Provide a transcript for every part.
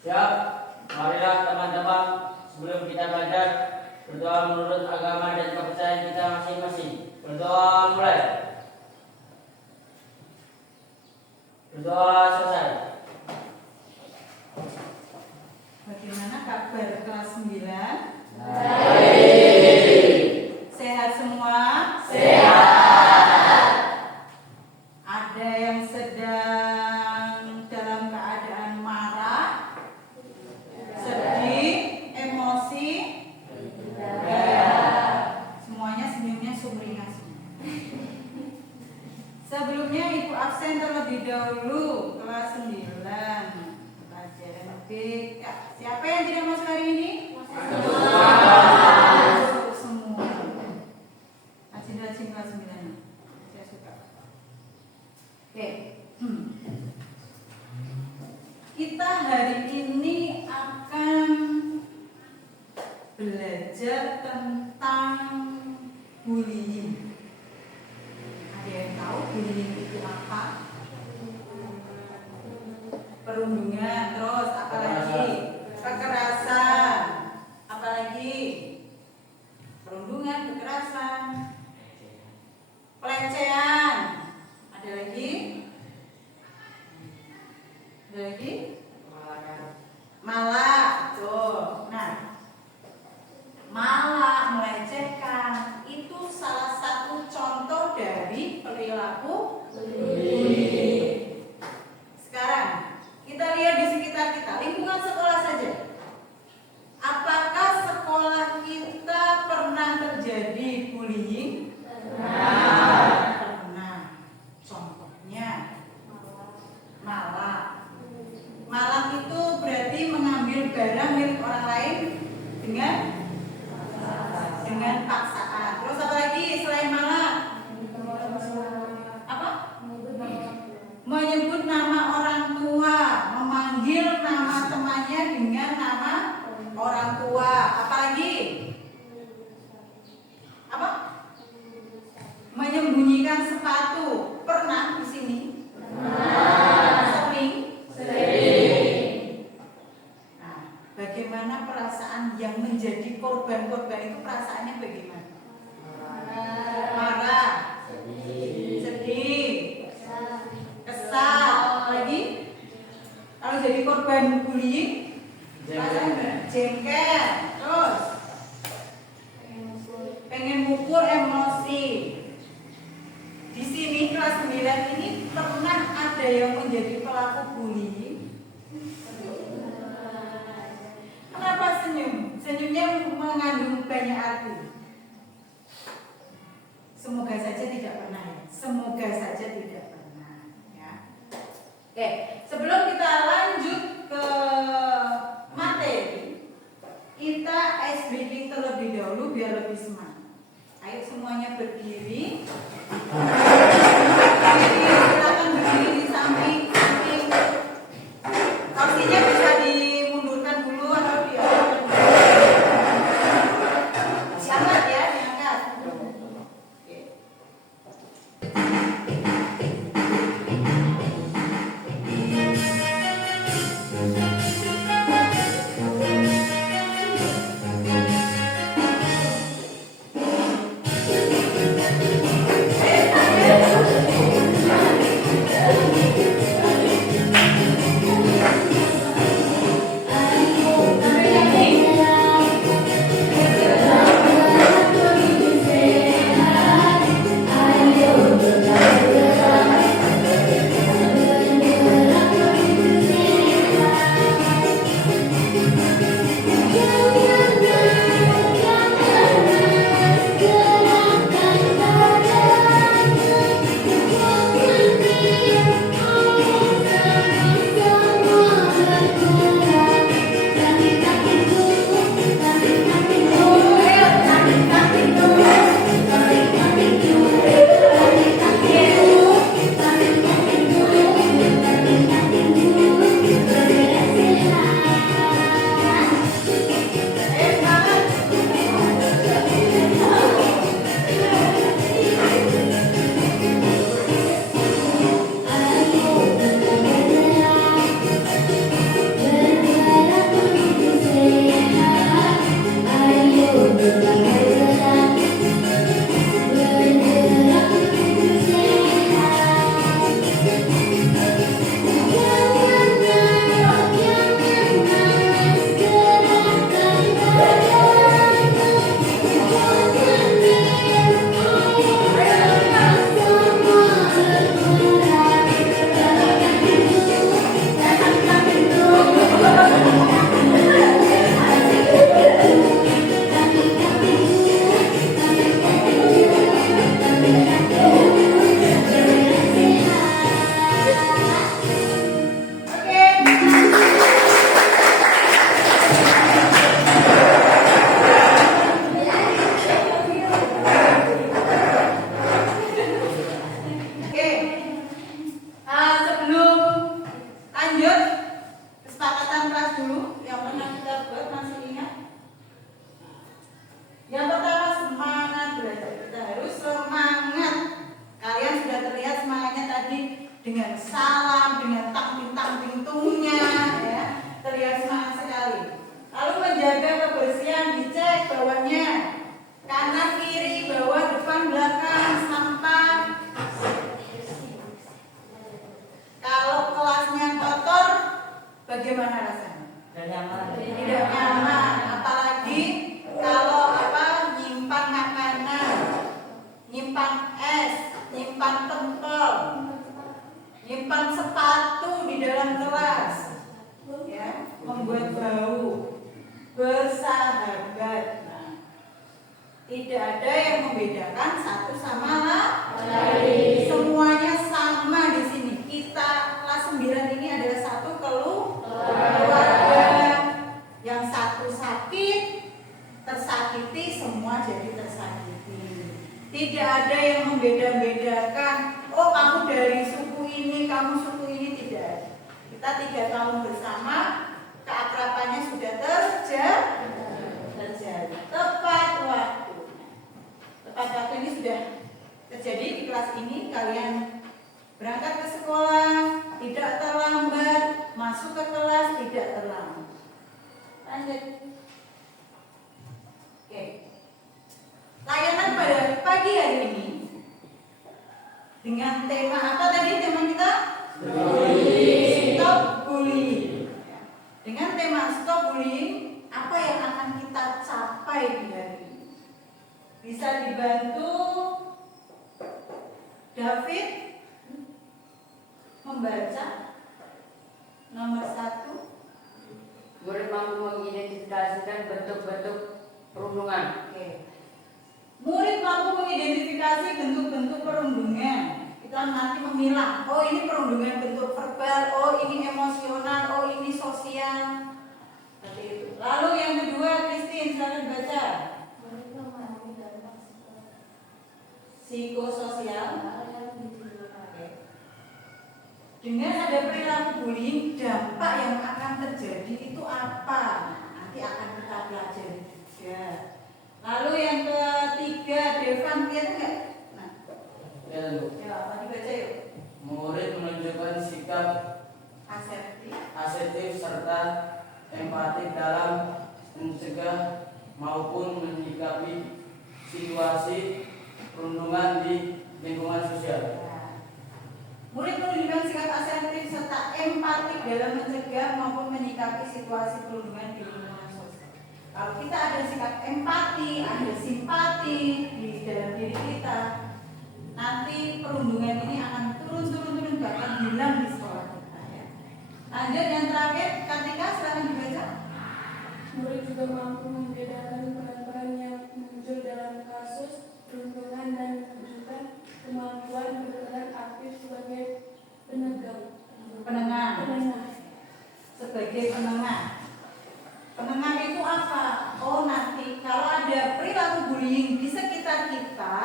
Siap. Marilah teman-teman, sebelum kita belajar berdoa menurut agama dan kepercayaan kita masing-masing. Berdoa mulai. Berdoa selesai. Bagaimana kabar kelas 9? Baik. Sehat semua? Sehat. Ada yang sedang dalam keadaan marah, sedih, emosi? Semuanya senyumnya sumringah. Sebelumnya Ibu absen terlebih dahulu kelas 9 pelajaran B. Siapa yang tidak masuk hari ini? Masuk semua. Rajin-rajin kelas 9. Saya suka. Oke. Kita hari ini akan belajar tentang bullying. Ada yang tahu bullying itu apa? Perundungan, terus apa lagi? Kekerasan. Apa lagi? Perundungan, kekerasan. Pelecehan. Ada lagi? Ada lagi? Malah, betul. Nah, malah, melecehkan itu salah satu contoh dari perilaku bullying. Sekarang kita lihat di sekitar kita, lingkungan sekolah saja. Apakah sekolah kita pernah terjadi bullying? Pernah. Contohnya malah. Malah itu berarti mengambil barang milik orang lain dengan paksaan. Terus apa lagi selain malah? Apa? Menyebut nama orang tua, memanggil nama temannya dengan nama orang tua. Apa lagi? Apa? Menyembunyikan sepatu. Pernah di sini? Sering. Nah, bagaimana perasaan yang menjadi korban-korban itu perasaannya bagaimana? Marah, sedih, kesal. Apa lagi? Kalau jadi korban bullying, jengkel, terus pengen mukul, emosi. Di sini kelas 9 ini pernah ada yang menjadi pelaku bullying? Kenapa senyum? Senyumnya mengandung banyak arti. Semoga saja tidak pernah ya. Semoga saja tidak pernah ya. Oke, sebelum kita lanjut ke materi, kita ice breaking terlebih dahulu biar lebih semangat. Ayo semuanya berdiri. Silakan berdiri di samping. Kursinya bisa dimundurkan dulu atau diangkat. Diangkat ya, diangkat. Oke. bagaimana rasanya? Dan nyaman. Tidak nyaman, apalagi kalau nyimpan makanan, nyimpan es, nyimpan pentol, nyimpan sepatu di dalam kelas, ya, membuat bau, bersahabat. Nah, tidak ada yang membedakan satu sama lain. Semuanya sama di sini. Kita kelas 9 ini adalah satu keluarga. Yang satu sakit, tersakiti, semua jadi tersakiti. Tidak ada yang membeda-bedakan. Oh, kamu dari suku ini, kamu suku ini, tidak. Kita 3 tahun bersama, keakrabannya sudah terjadi. Tepat waktu ini sudah terjadi di kelas ini. Kalian berangkat ke sekolah, tidak terlambat, masuk ke kelas tidak terlambat. Lanjut. Oke. Layanan pada pagi hari ini dengan tema apa tadi tema kita? Stop bullying. Dengan tema stop bullying, apa yang akan kita capai di hari ini? Bisa dibantu David membaca nomor 1. Murid mampu mengidentifikasikan bentuk-bentuk perundungan. Oke. Murid mampu mengidentifikasi bentuk-bentuk perundungan. Kita nanti memilah, oh ini perundungan bentuk verbal, oh ini emosional, oh ini sosial. Seperti itu. Lalu yang kedua, Christine, silakan baca. Psikososial. Dengan ada perilaku bullying, dampak yang akan terjadi itu apa? Nanti akan kita pelajari juga. Lalu yang ketiga, Devan, lihat enggak? Nah, Ya, Bu. ya apa dibaca yuk? Murid menunjukkan sikap asertif serta empatik dalam mencegah maupun menyikapi situasi perundungan di lingkungan sosial. Murid menunjukkan sikap asertif serta empatik dalam mencegah maupun menyikapi situasi perundungan di lingkungan sosial. Kalau kita ada sikap empati, ada simpati di dalam diri kita, nanti perundungan ini akan turun bahkan hilang di sekolah kita. Ya. Lanjut yang terakhir, Kartika, silakan dibaca. Murid juga mampu membedakan peran-peran yang muncul dalam kasus perundungan dan menunjukkan kemampuan berperan aktif sebagai penengah. Sebagai penengah. Penengah itu apa? Oh, nanti kalau ada perilaku bullying di sekitar kita,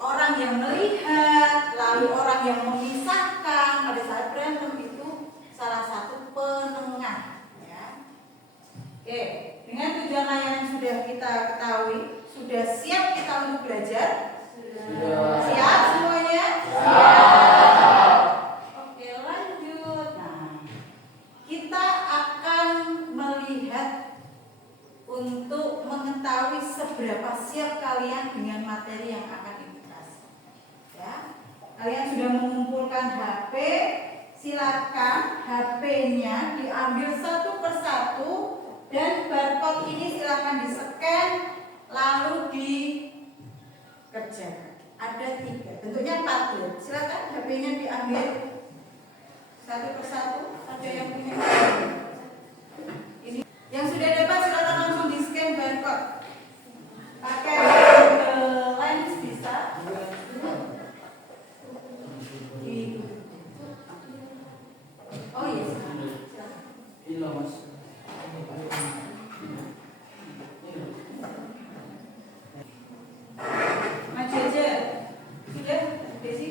orang yang melihat, lalu orang yang memisahkan pada saat berantem itu salah satu penengah. Ya. Oke, dengan tujuan layanan sudah kita ketahui, sudah siap kita untuk belajar? Siap semuanya? Siap. Oke, lanjut. Nah, kita akan melihat untuk mengetahui seberapa siap kalian dengan materi yang akan dikasih. Ya, kalian sudah mengumpulkan HP. Silakan HP-nya diambil satu persatu dan barcode ini silakan di-scan lalu dikerjakan. Ada 3, bentuknya tablet. Silakan HP-nya diambil satu persatu. Ada yang punya ini. Yang sudah dapat silakan langsung di-scan barcode. Pakai Google Lens bisa. Oh iya. Ini loh, Mas. Maju aja. Sudah, Desi?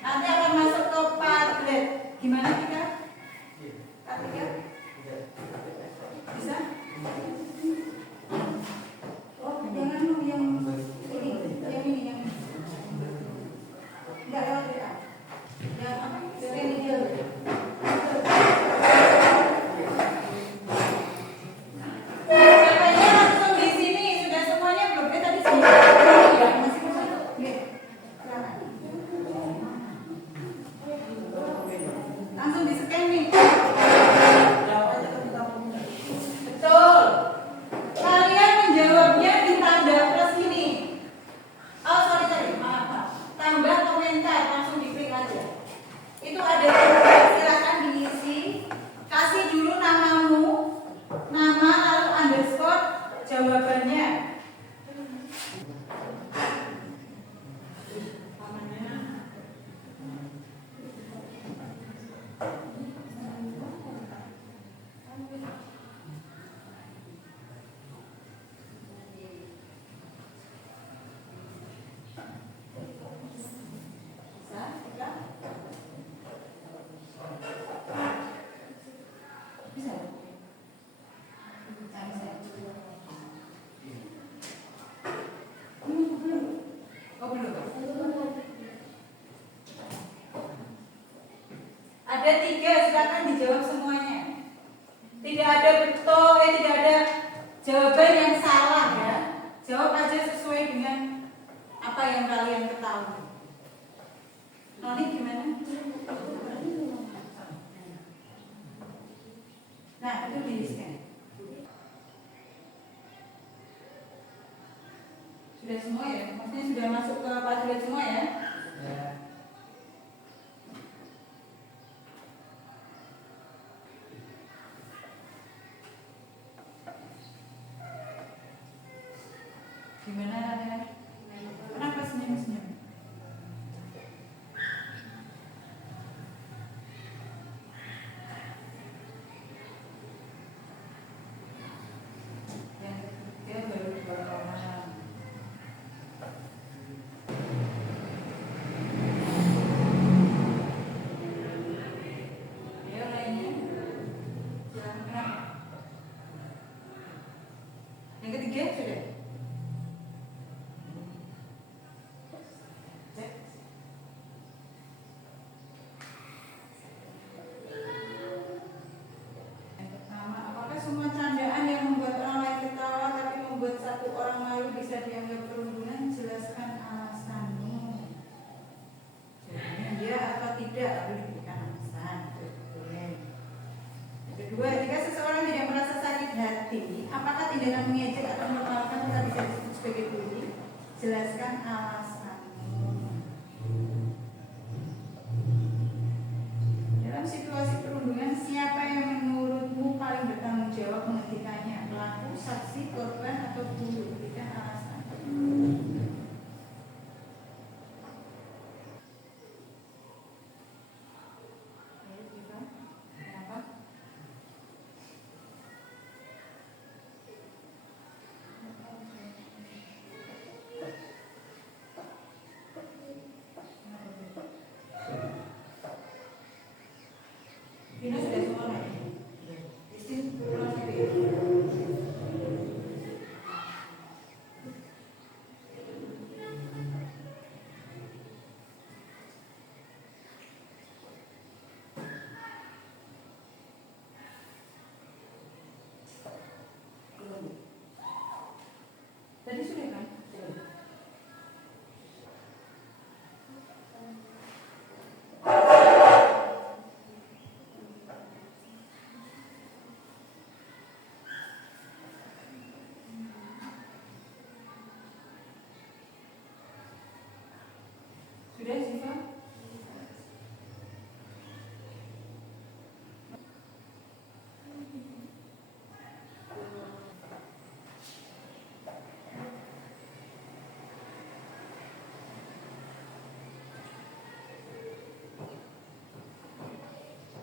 Nanti akan masuk ke Padlet. Gimana kita? Ketiga? Bisa? Oh, jangan yang ini. Enggak dijawab semuanya. Tidak ada betul, tidak ada jawaban yang salah ya. Jawab aja sesuai dengan apa yang kalian ketahui. Noni gimana? Nah, itu di-scan. Sudah semua ya? Maksudnya sudah masuk ke Padlet semua ya? Ya. Gimana ada? Kenapa senyum-senyum? Yang ketiga baru 2 orang. Ayo lainnya. Silakan. Yang ketiga sudah. Cek. Yang pertama, apakah semua candaan yang membuat orang lain ketawa tapi membuat satu orang malu bisa dianggap perundungan? Jelaskan alasanmu. Jawabannya iya atau tidak, lalu diberikan alasan. Oke. Yang kedua, jika seseorang tidak merasa sakit hati, apakah tindakan mengejek atau menertawakan tetap bisa disebut sebagai bullying? Jelaskan alasanmu. Dalam situasi perundungan, siapa yang menurutmu paling bertanggung jawab menghentikannya? Pelaku, saksi, korban, atau guru? Berikan alasan. Ayo, Ivan. Kenapa? Vino sudah semua nggak? Isti pulang sendiri. Tadi sudah kan? Sudah, Siva?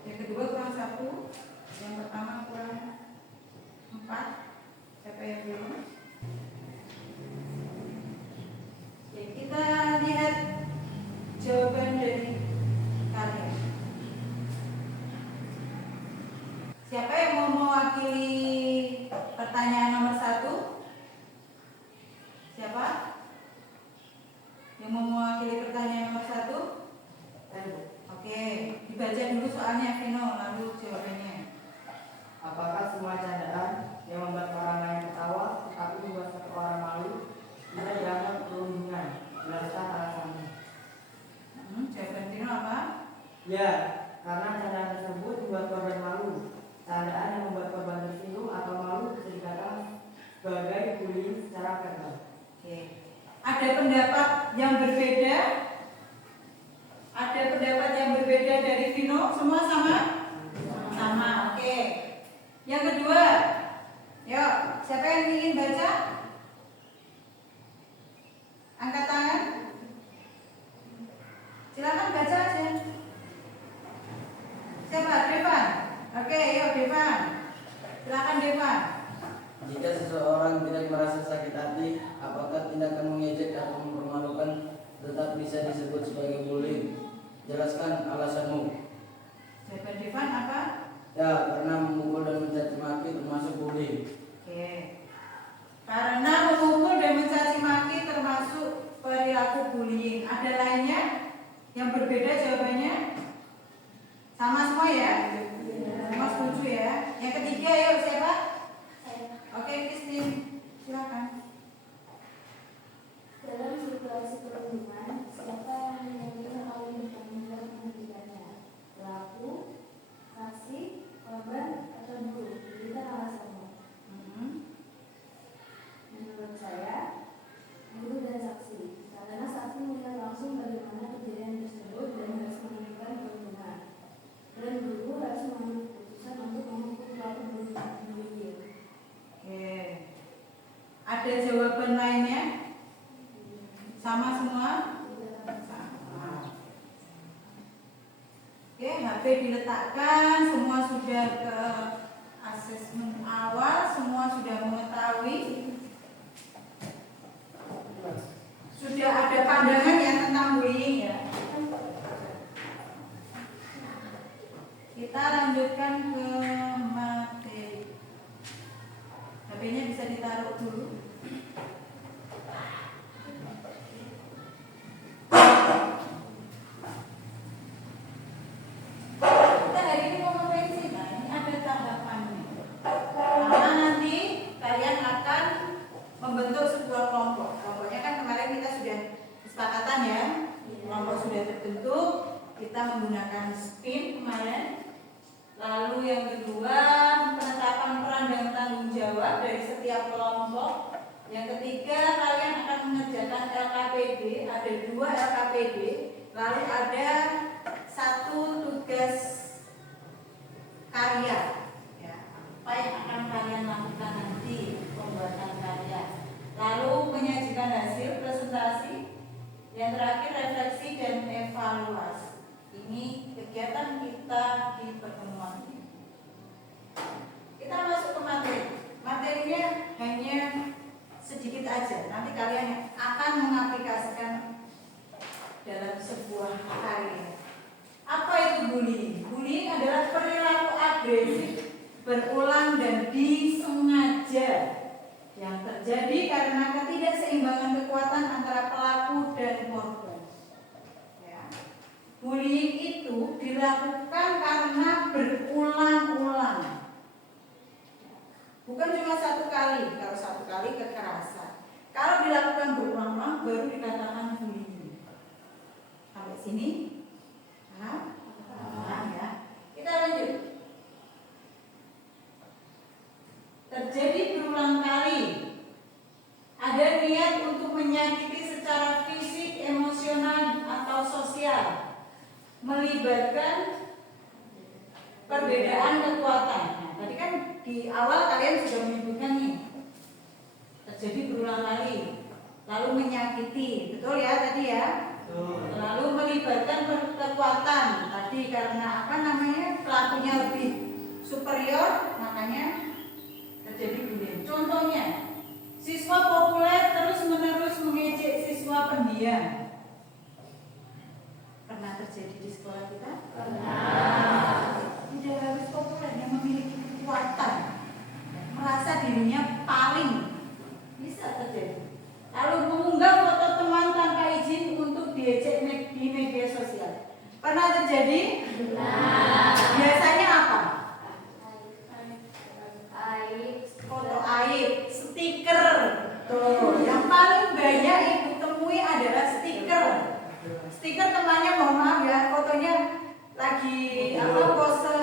Yang kedua kurang 1, yang pertama kurang 4. Siapa yang belum? Oke, kita lihat jawaban dari kalian. Siapa yang mau mewakili pertanyaan nomor 1? Siapa? Yang mau mewakili pertanyaan nomor 1? Oke, dibaca dulu soalnya Vino, lalu jawabannya. Apakah semua candaan yang membuat orang lain ketawa tetapi membuat satu orang malu bisa dianggap perundungan? Jelaskan alasannya. Jawaban Vino apa? Ya, karena candaan tersebut membuat korban malu. Candaan yang membuat korban tersinggung atau malu bisa dikatakan sebagai bullying secara verbal. Oke. Ada pendapat yang berbeda? Ada pendapat yang berbeda dari Vino? Semua sama? Sama, oke. Yang kedua, yuk, siapa yang ingin baca? Angkat tangan. Silakan baca aja. Siapa? Devan. Oke, yuk Devan. Silakan Devan. Jika seseorang tidak merasa sakit hati, apakah tindakan mengejek atau mempermalukan tetap bisa disebut sebagai bullying? Jelaskan alasanmu. Jawaban Devan apa? Ya, karena memukul dan mencaci maki termasuk bullying. Oke. Karena memukul dan mencaci maki termasuk perilaku bullying. Ada lainnya yang berbeda jawabannya? Sama semua ya? Memang setuju ya. Yang ketiga yuk siapa? Saya. Oke, Christine, silakan. Dalam situasi perundungan, siapa yang menyangka paling bertanggung jawab menghentikannya? Pelaku, saksi, korban, atau guru? Kita alasannya. Menurut saya, guru dan saksi. Karena saksi melihat langsung bagaimana kejadian tersebut dan harus menentukan perundungan. Dan guru harus mengambil keputusan untuk menghukum pelaku bunuh. Oke. Ada jawaban lainnya? Sama semua? Sama. Oke, HP diletakkan, semua sudah ke asesmen awal, semua sudah mengetahui. Sudah ada pandangan ya tentang bullying ya. Kita lanjutkan ke materi. HP-nya bisa ditaruh dulu. Kita hari ini mau ngapain sih? Nah, ini ada tahapannya. Karena nanti kalian akan membentuk sebuah kelompok. Kelompoknya kan kemarin kita sudah kesepakatan ya. Kelompok sudah terbentuk. Kita menggunakan SPIN kemarin. Lalu yang kedua, penetapan peran dan tanggung jawab dari setiap kelompok. Yang ketiga, kalian akan mengerjakan LKPD. Ada 2 LKPD. Lalu ada 1 tugas karya. Ya, apa yang akan kalian lakukan nanti pembuatan karya. Lalu menyajikan hasil presentasi. Yang terakhir refleksi dan evaluasi. Ini kegiatan kita di pertemuan ini. Kita masuk ke materi. Materinya hanya sedikit aja. Nanti kalian akan mengaplikasikan dalam sebuah karya. Apa itu bullying? Bullying adalah perilaku agresif, berulang dan disengaja yang terjadi karena ketidakseimbangan kekuatan antara pelaku dan korban. Ya. Bullying itu dilakukan karena berulang-ulang. Bukan cuma 1 kali. Kalau 1 kali kekerasan. Kalau dilakukan berulang-ulang baru dikatakan bullying. Sampai sini? Paham ya? Kita lanjut. Terjadi berulang kali. Ada niat untuk menyakiti secara fisik, emosional, atau sosial. Melibatkan perbedaan kekuatan. Nah, tadi kan di awal kalian sudah menyebutkan nih. Terjadi berulang kali. Lalu menyakiti. Betul ya tadi ya? Lalu melibatkan kekuatan. Tadi karena apa namanya? Pelakunya lebih superior, makanya terjadi bullying. Contohnya, siswa populer terus-menerus mengejek siswa pendiam. Pernah terjadi di sekolah kita? Pernah. Tidak harus populer, yang memiliki kekuatan, merasa dirinya paling, bisa terjadi. Lalu mengunggah foto teman tanpa izin untuk diejek di media sosial. Pernah terjadi? Pernah. Biasanya apa? Foto aib, stiker. Tuh, yang paling banyak ibu temui adalah stiker. Stiker temannya, mohon maaf ya, fotonya lagi pose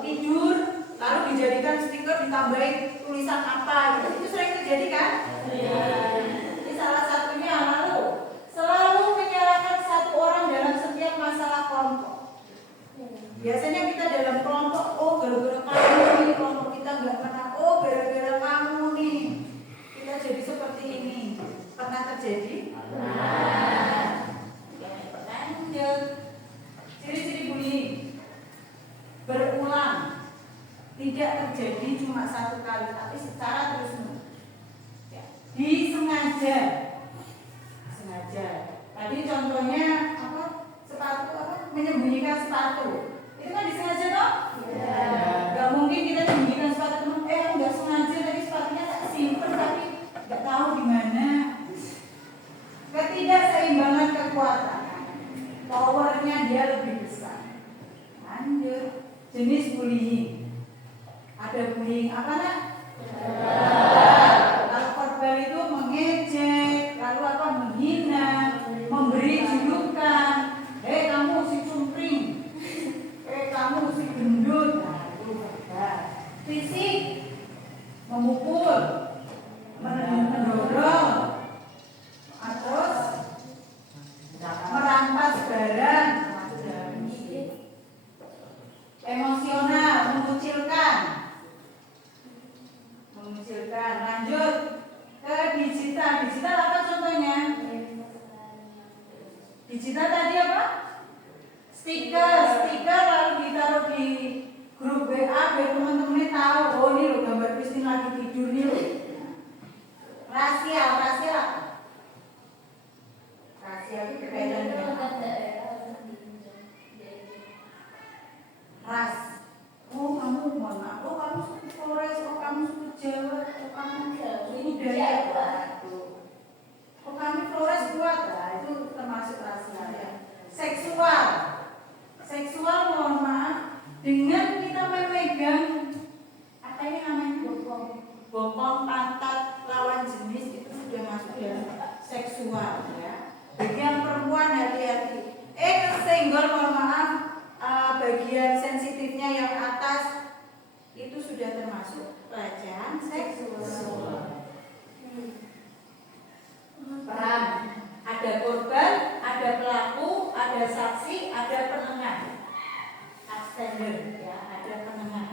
tidur, lalu dijadikan stiker ditambahin tulisan apa gitu. Itu sering terjadi kan? Iya. Ini salah satunya. Lalu selalu menyalahkan 1 orang dalam setiap masalah kelompok. Biasanya kita dalam kelompok, oh gara-gara kamu nih kelompok kita nggak pernah, oh gara-gara kamu nih kita jadi seperti ini. Pernah terjadi? Pernah. Lanjut. Ciri-ciri bullying. Berulang. Tidak terjadi cuma 1 kali, tapi secara terus-menerus. Ya. Disengaja. Sengaja. Tadi contohnya apa? Sepatu apa? Menyembunyikan sepatu. Itu kan disengaja toh? Iya. Gak mungkin kita menyembunyikan sepatu teman. Nggak sengaja tadi sepatunya tak simpen tapi nggak tahu di mana. Ketidakseimbangan kekuatan. Powernya dia lebih besar. Lanjut. Jenis bullying. Ada bullying apa nak? Kalau verbal itu mengejek, lalu apa? Menghina, memberi julukan. Kamu si cungkring. Kamu si gendut. Nah, itu verbal. Fisik, memukul, mendorong, terus merampas barang. Emosional, mengucilkan. Lanjut ke digital. Digital apa contohnya? Digital tadi apa? Stiker lalu ditaruh di grup WA biar teman-temannya tahu, oh ini loh gambar Christine lagi tidur nih loh. Rahasia apa? Rahasia itu berkaitan dengan ras. Oh kamu mana? Oh kamu suku Flores, oh kamu suku Jawa, oh kamu ini Dayak. Oh kamu Flores kuat lah, itu termasuk rahasia ya. Seksual mohon maaf, dengan kita memegang apa ini namanya bokong pantat lawan jenis itu sudah masuk dalam seksual ya. Bagi yang perempuan hati-hati. Kesenggol mohon maaf, bagian sensitifnya yang atas itu sudah termasuk pelecehan seksual. Peran, ada korban, ada pelaku, ada saksi, ada penengah. Abstender ya, ada penengah.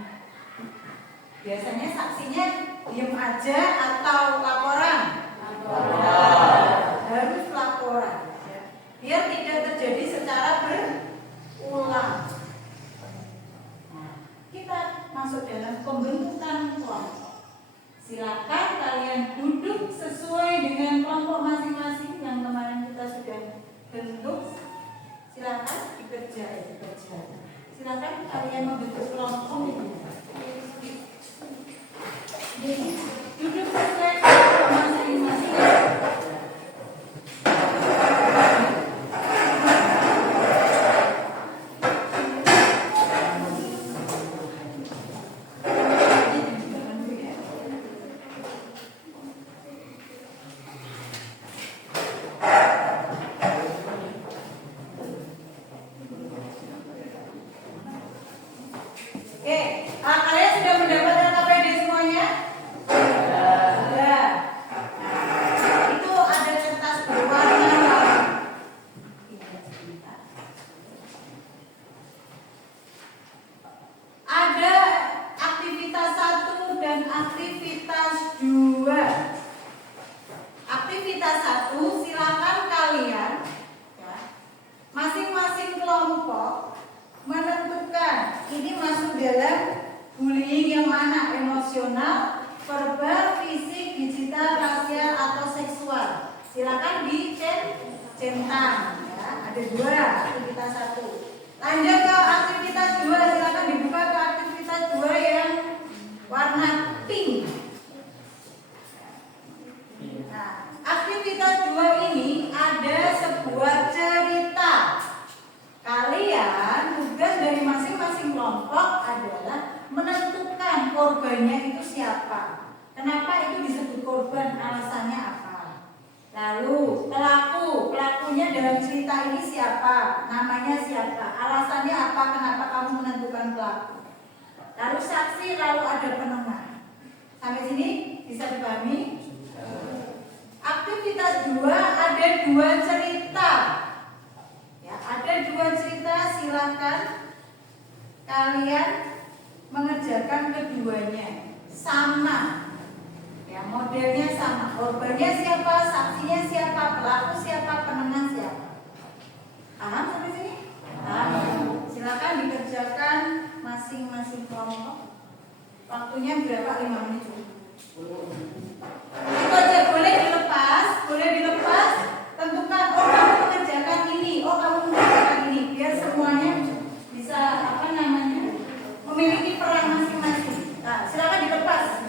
Biasanya saksinya diam aja atau laporan. Harus laporan ya. Biar tidak terjadi secara berulang. Nah, kita masuk dalam pembentukan kelompok. Silakan kalian duduk sesuai dengan kelompok masing-masing yang kemarin kita sudah bentuk. Silakan bekerja. Silakan kalian membentuk kelompok. Jadi duduk sesuai kelompok masing-masing. Kalian sudah mendapatkan KPD semuanya? Sudah. Nah, itu ada kertas berwarna. Ada aktivitas 1 dan aktivitas 2. Aktivitas 1 silakan kalian ya, masing-masing kelompok menentukan ini masuk dalam bullying yang mana, emosional, verbal, fisik, digital, rasial atau seksual. Silakan dicentang ya. Ada 2 aktivitas 1. Lanjut ke aktivitas 2, silakan dibuka ke aktivitas 2 yang warna pink. Nah, aktivitas 2 ini ada sebuah cerita. Kalian tugas dari masing-masing kelompok adalah menentukan korbannya itu siapa. Kenapa itu disebut korban? Alasannya apa? Lalu pelakunya dalam cerita ini siapa? Namanya siapa? Alasannya apa? Kenapa kamu menentukan pelaku? Lalu saksi, lalu ada penengah. Sampai sini bisa dipahami? Aktivitas 2 ada 2 cerita. Ya, ada 2 cerita, silakan kalian mengerjakan keduanya sama. Ya, modelnya sama. Korbannya siapa, saksinya siapa, pelaku siapa, penengah siapa. Paham sampai sini? Paham. Silakan dikerjakan masing-masing kelompok. Waktunya berapa? 5 menit cukup. Itu aja, boleh dilepas. Tentukan, oh kamu mengerjakan ini, oh kamu mengerjakan ini, biar semuanya bisa memiliki peran masing-masing. Nah, silakan dilepas.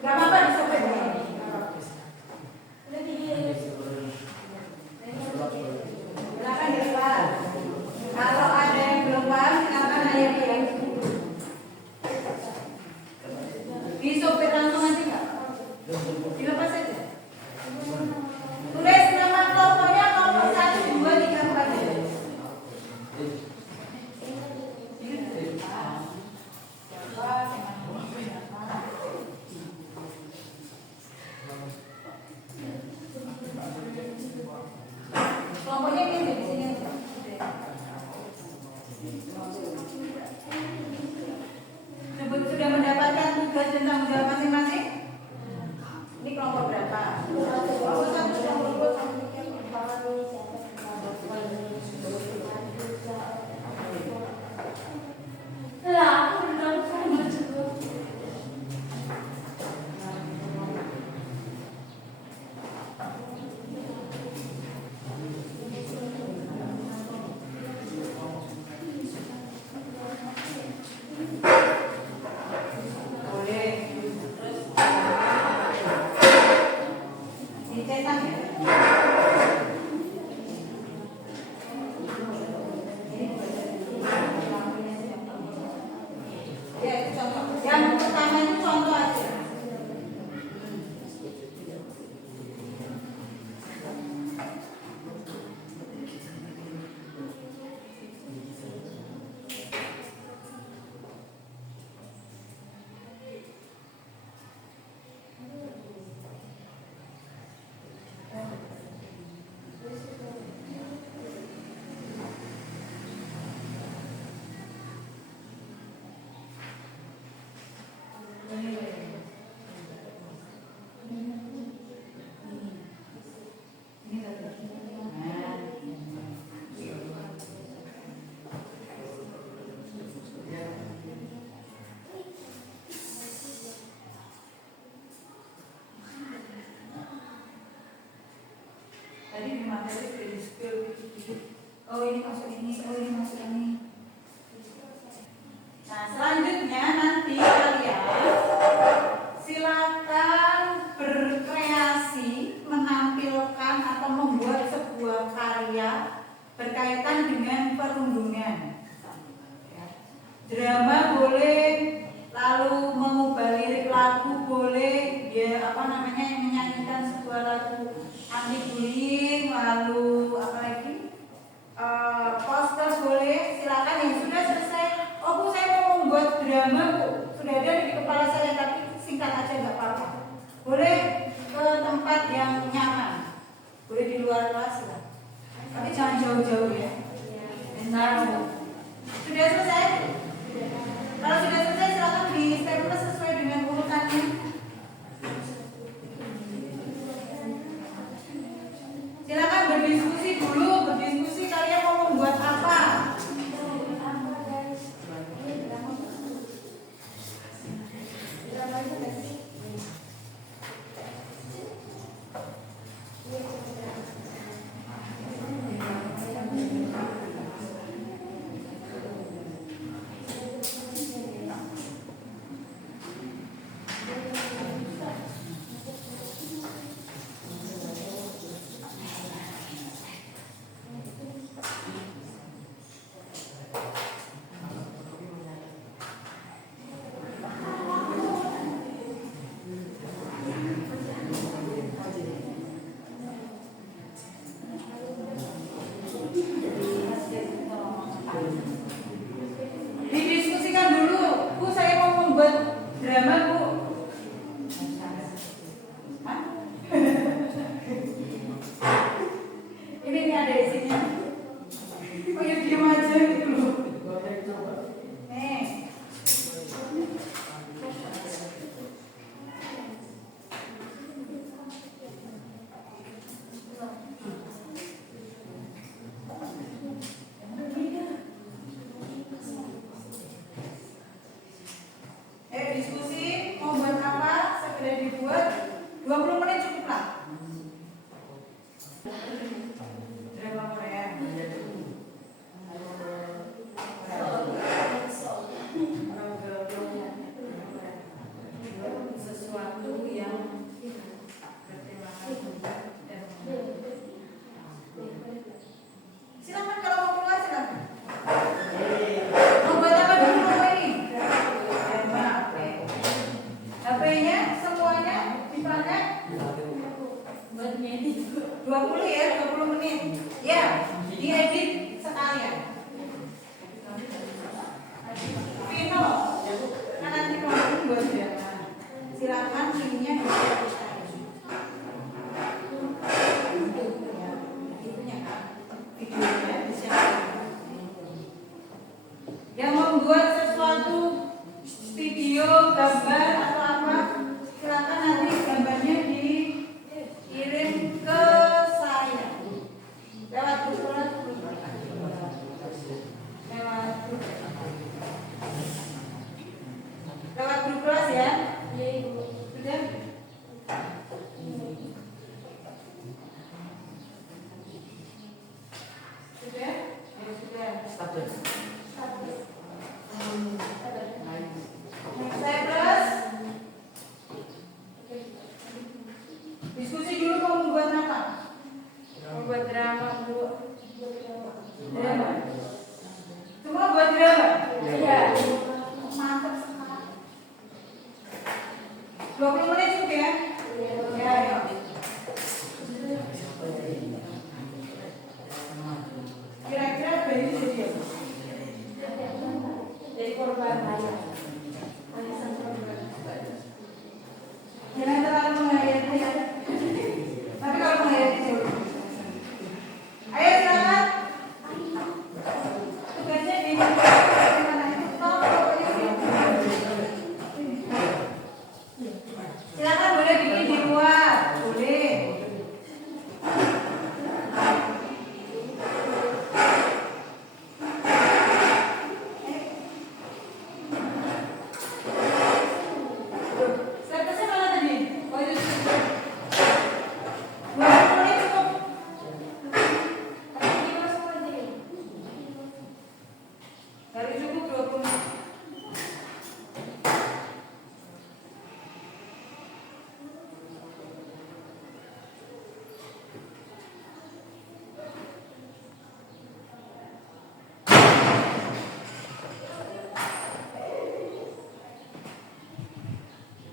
Gak apa-apa disobek. Silakan dilepas. Kalau ada yang belum paham, silakan Cetak ya. Ya, itu contoh. Yang pertama itu contoh aja. Tadi di materi sudah di-spill dikit-dikit. Oh ini masuk ini, oh ini masuk ini. Nah selanjutnya nanti kalian silakan berkreasi, menampilkan atau membuat sebuah karya berkaitan dengan perundungan. Drama boleh, lalu mengubah lirik lagu boleh, ya apa namanya yang menyanyikan sebuah lagu anti bullying, lalu apa lagi poster boleh, silakan. Yang sudah selesai, oh bu saya mau membuat drama bu, sudah ada di kepala saya tapi singkat aja nggak apa-apa, boleh ke tempat yang nyaman, boleh di luar kelas lah, tapi jangan jauh-jauh ya. Bentar bu, sudah selesai? Kalau sudah selesai silakan di stempel sesuai dengan urutannya. Silakan berdiskusi dulu, berdiskusi kalian mau membuat apa? Didiskusikan dulu, bu saya mau membuat drama bu. Hah? Ini ada isinya. Oh ya diam aja gitu loh. Nih. Diskusi mau buat apa, segera dibuat. 20 menit cukup lah. Drama Korea. Sesuatu yang silakan kalau mau keluar silakan. Mau buat apa dulu ini? HP-nya semuanya dipakai buat ngedit 20 ya, 20 menit. Ya, diedit sekalian. Vino, kan nanti kamu buat dia. Silakan linknya di videonya disiapkan. Yang membuat sesuatu video, gambar atau apa, silakan nanti gambarnya dikirim ke saya lewat grup kelas. Lewat grup kelas ya. Sudah? Sudah? Ya sudah. Saya plus. Diskusi dulu mau membuat Drama. Semua buat drama? Iya. Mantap sekali. 20 menit cukup ya? Ya, ayo. Kira-kira Bayu jadi apa? Dari korban ayah. Alisan korban. Jangan terlalu menghayati ya. Tapi kalau menghayati dulu. Ayo silakan. Tugasnya di mana itu? Silakan boleh bikin di luar, boleh. Statusnya mana tadi? Oh itu cukup. 20 menit cukup. Baru cukup 20 menit.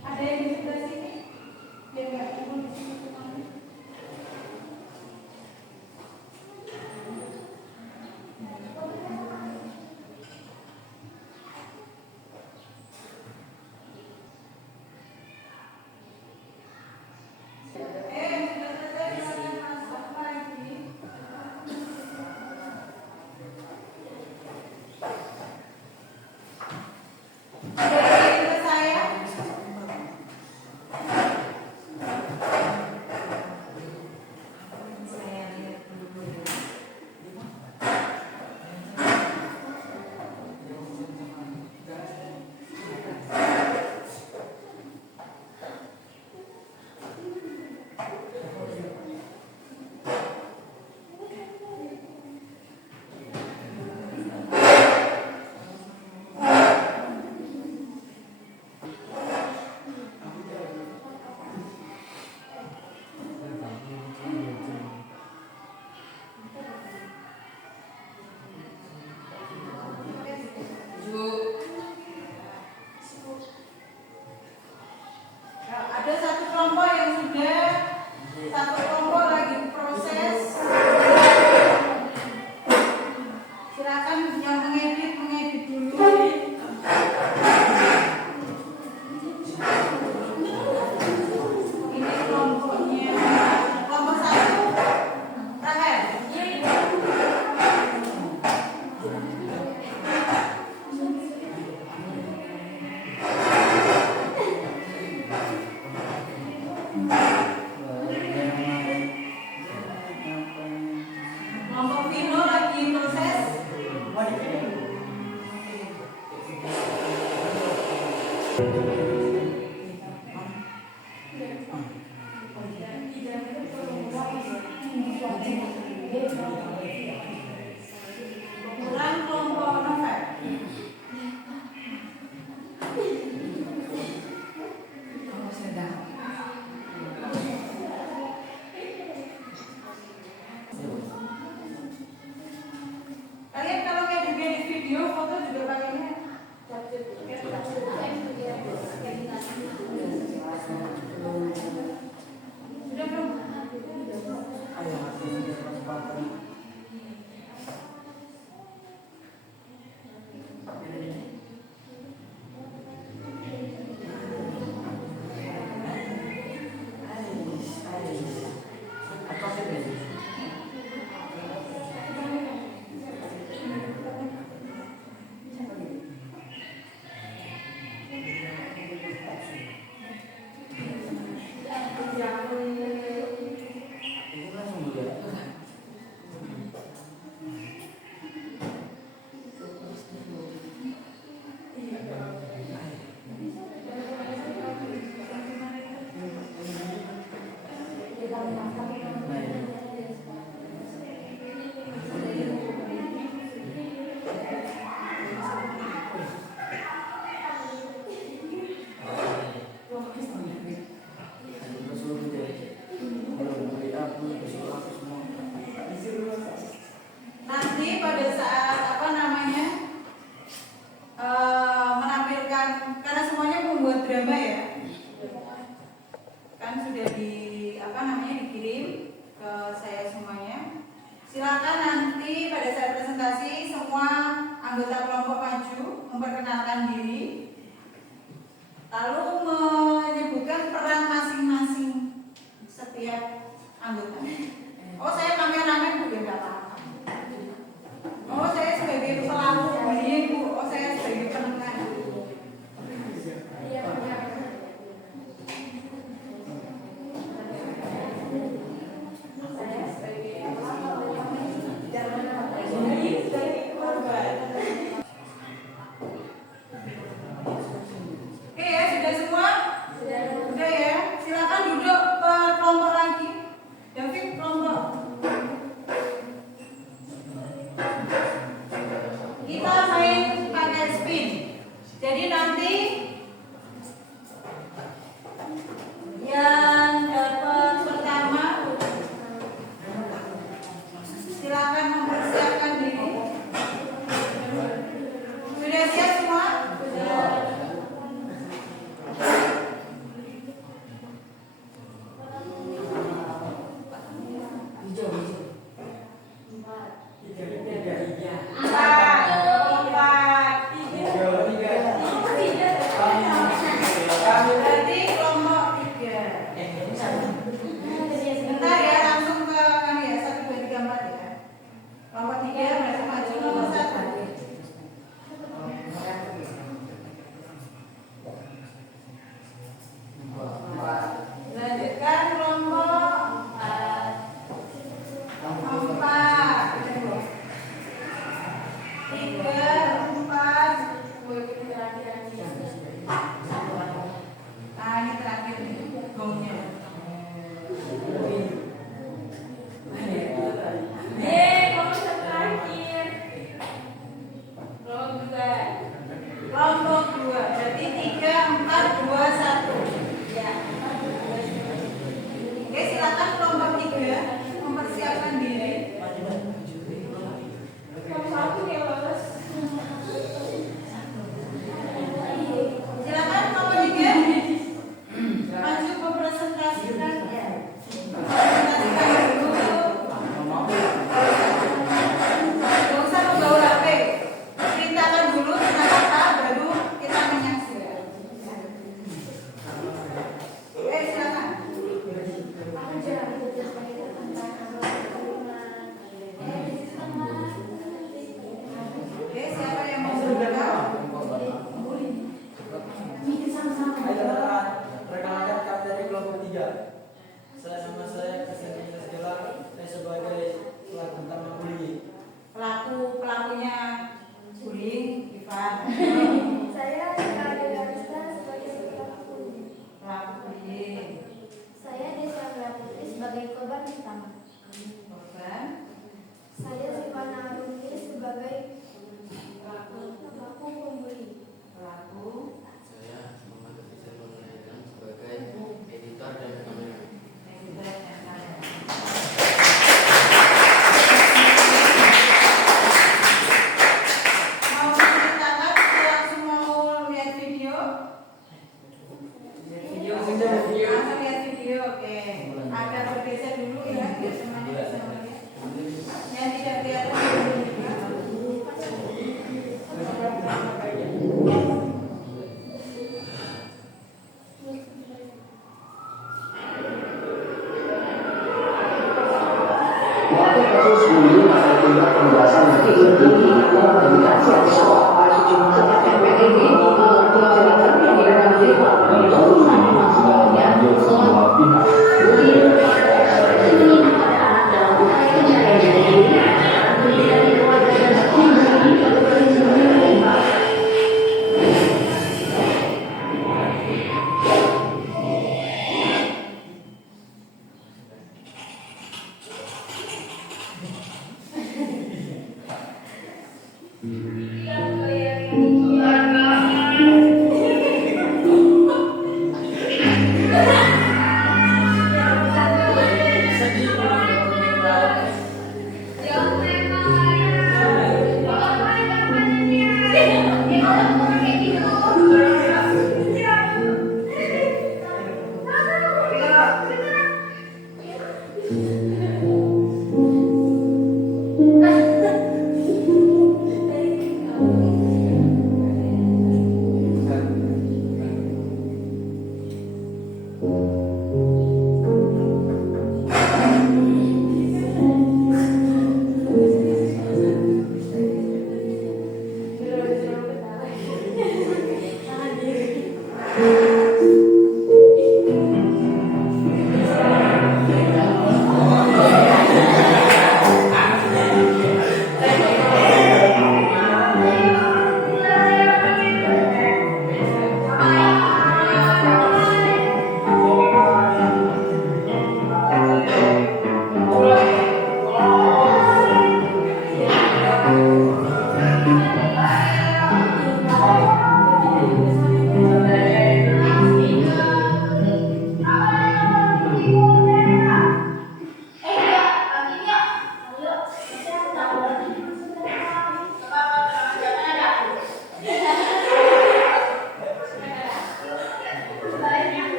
Ada yang di sebelah sini? Biar nggak kumpul di sini semuanya. Sudah selesai, silakan masuk lagi. Ada yang ke saya? Saya lihat dulu. Ada satu kelompok yang sudah, satu kelompok lagi proses. Silakan yang mengedit dulu. Ini kelompoknya, kelompok satu. Rahel. Kelompok Vino lagi proses. Kurang kelompok Novel. Oh, sedang. Kalian kalau ngedit video, foto juga pakainya sudah belum? Ayo, anggota kelompok maju memperkenalkan diri, lalu menyebutkan peran masing-masing setiap anggota. Oh, saya kameramen Bu, ya nggak apa-apa. Oh, saya sebagai pelaku bullying Bu. Oh, saya sebagai penengah. Saya sebagai Oke ya, sudah semua? Sudah ya. Silakan duduk per kelompok lagi. David kelompok. Kita main pakai spin. Jadi nanti yang dapat pertama silakan mempersiapkan diri. Sudah siap semua? Berarti kelompok 3. Bentar ya, langsung ke kan ya 1, 2, 3, 4 ya. Kelompok 3 berarti maju nomor 1. Lanjutkan kelompok 4. 3, 4. Nah, ini terakhir nih gongnya. Kelompok 2, berarti 3, 4, 2, 1. Ya. Oke, silakan kelompok 3 mempersiapkan diri. Silakan kelompok 3 maju mempresentasikan ya. Presentasikan dulu. Gak usah membawa HP. Ceritakan dulu tentang kata, baru kita menyaksikan. Silakan. Oke, siapa yang mau berbicara? Perkenalkan kami dari kelompok 3. Nama saya Kristian Segala. Saya sebagai pelaku utama bullying. Pelakunya bullying, Ivan. Saya sebagai Garista sebagai pelaku. Pelaku bullying. Saya Desa Putri sebagai korban utama. Korban. Saya Silvana Aruni sebagai pelaku pembuli. Pelaku. Saya Muhammad Rizal Maulana sebagai editor dan kameramen. Mau menceritakan, langsung mau lihat video? Langsung lihat video, oke. Ada bergeser dulu ya, biar semuanya bisa melihat. Yang tidak kelihatan dulu juga. Kasus bullying atau tindak kekerasan yang terjadi dalam pendidikan seksual.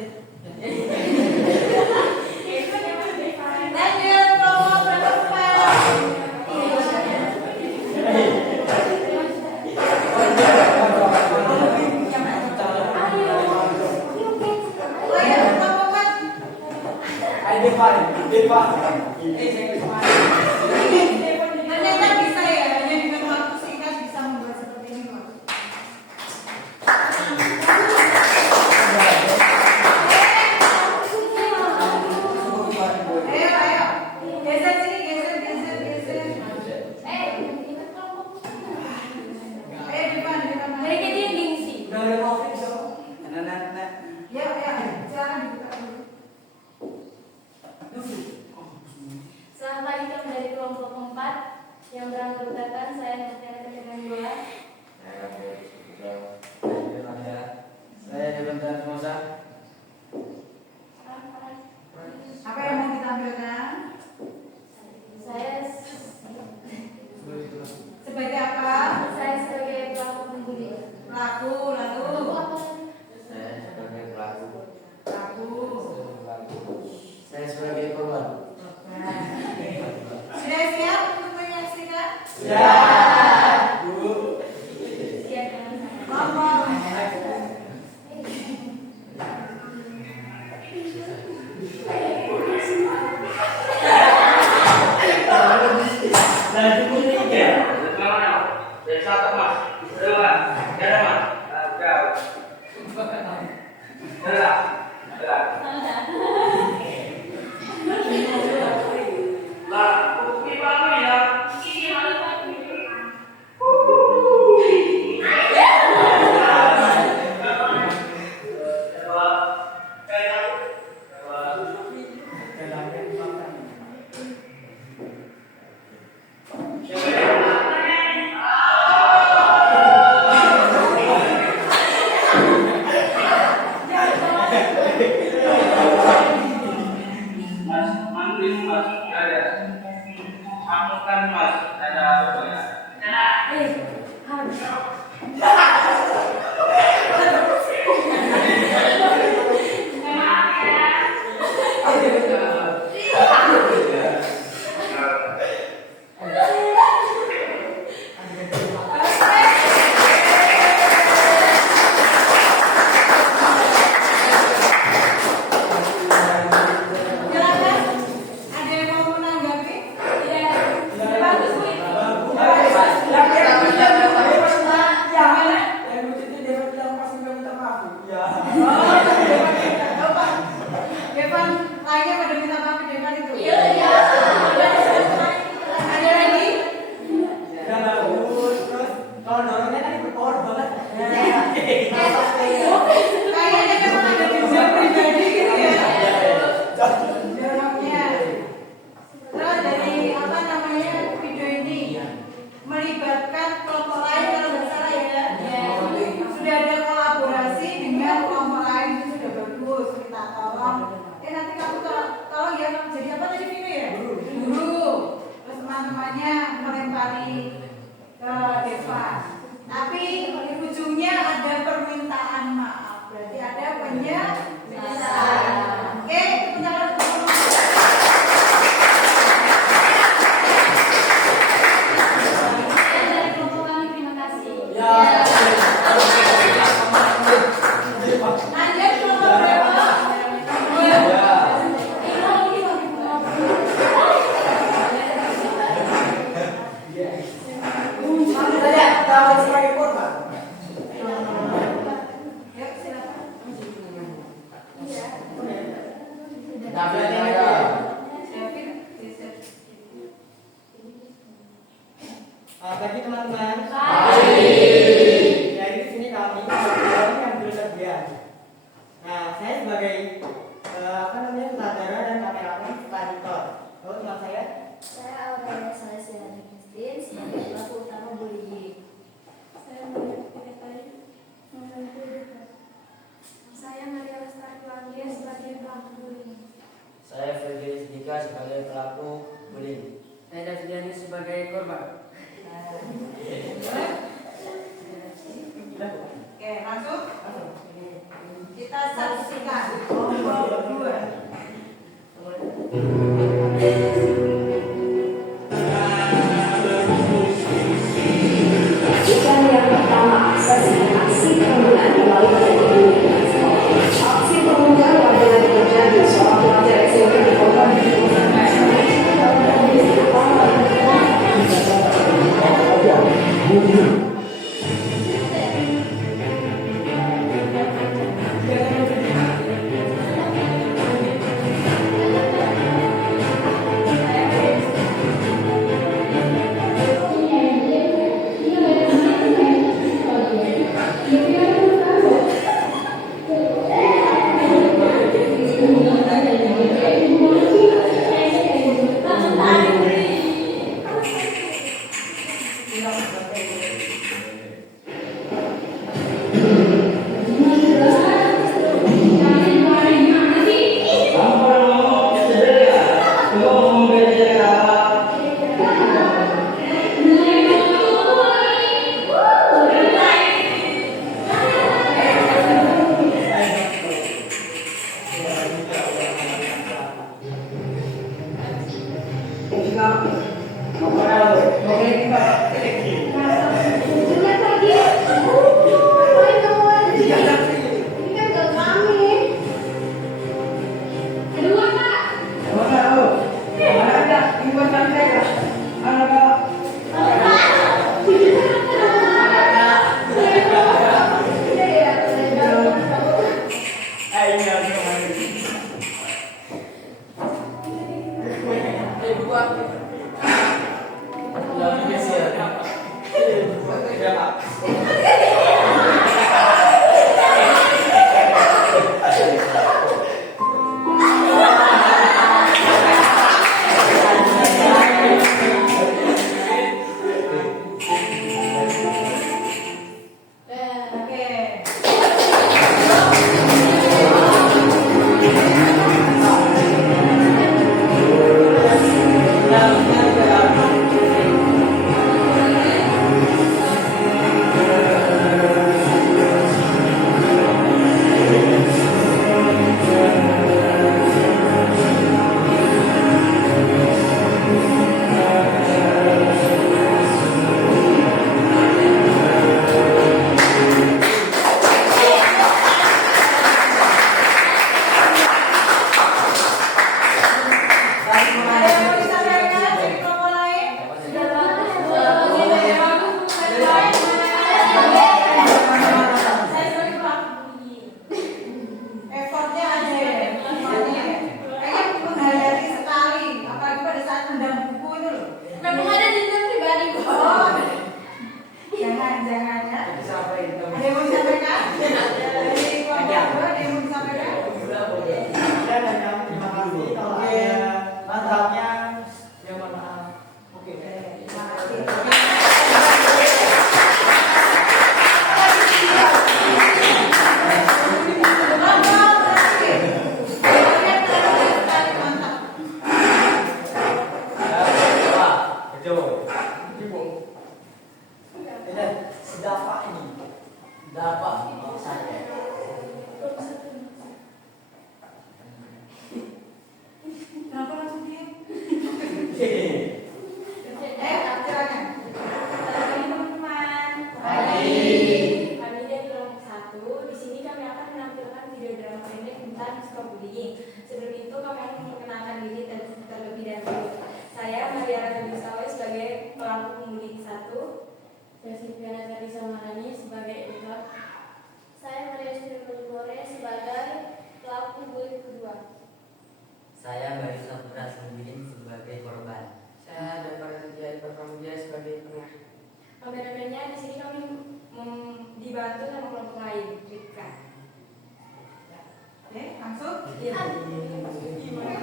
Lanjut kelompok berempat. Oh ya, kelompok ternyata bisa ya, hanya dengan waktu singkat bisa membuat seperti ini loh. Ayo, geser sini, geser. Ayo depan. Mereka dia gengsi. Ya, jangan dibuka dulu. Selamat pagi teman dari kelompok 4 yang beranggotakan saya Nurtiana dengan Gola. Saya Devan Musa. Apa yang mau ditampilkan? Saya Sebagai apa? sebagai pelaku pembuli. Pelaku, lalu Saya sebagai pelaku. pelaku. Saya sebagai korban. Sudah siap untuk menyaksikan? Siap Kelompok Pagi teman-teman. Dari sini kami yang berlebihan. Nah, saya sebagai sutradara dan kameramen editor. Lalu teman saya? Saya Aurelia Salesiani Christine sebagai pelaku utama bullying. Saya Maria Piretari membantu Duta. Saya Maria Lestari Wangia sebagai pelaku bullying. Saya Felix Dika sebagai pelaku bullying. Saya Dasdiani sebagai korban. Oke, langsung kita saksikan. Lihat lagi. Ngapain kamu lagi? Ini kan gak kami. Kedua kak. Oke. Ada yang mau disampaikan dari kelompok lain? Effortnya aja ya, effortnya. Kayaknya menghayati sekali, apalagi pada saat mendam buku itu loh. Oh, jangan ya. Ada yang mau disampaikan? Dari kelompok dua, ada yang mau disampaikan? Dan kami terima kasih kalau ada mantapnya ya mohon maaf. Oke. Terima kasih. Dapat ini. Dapat saya. Kenapa langsung diam? Silakan. Kami dari kelompok 1. Di sini kami akan menampilkan video drama pendek tentang cyberbullying. Sebelum itu kami akan memperkenalkan diri terlebih dahulu. Saya Maria Radha Bisawa sebagai pelaku pembuli 1. Saya Silviana Teresa Marani sebagai editor. Saya Maria Sri sebagai pelaku pembuli kedua. Saya Barisa Putra Sembilan sebagai korban. Saya ada Parajaya Perkamujaya sebagai tengah. Kameramennya di sini kami dibantu sama kelompok lain. Rika. Oke, langsung. Iya.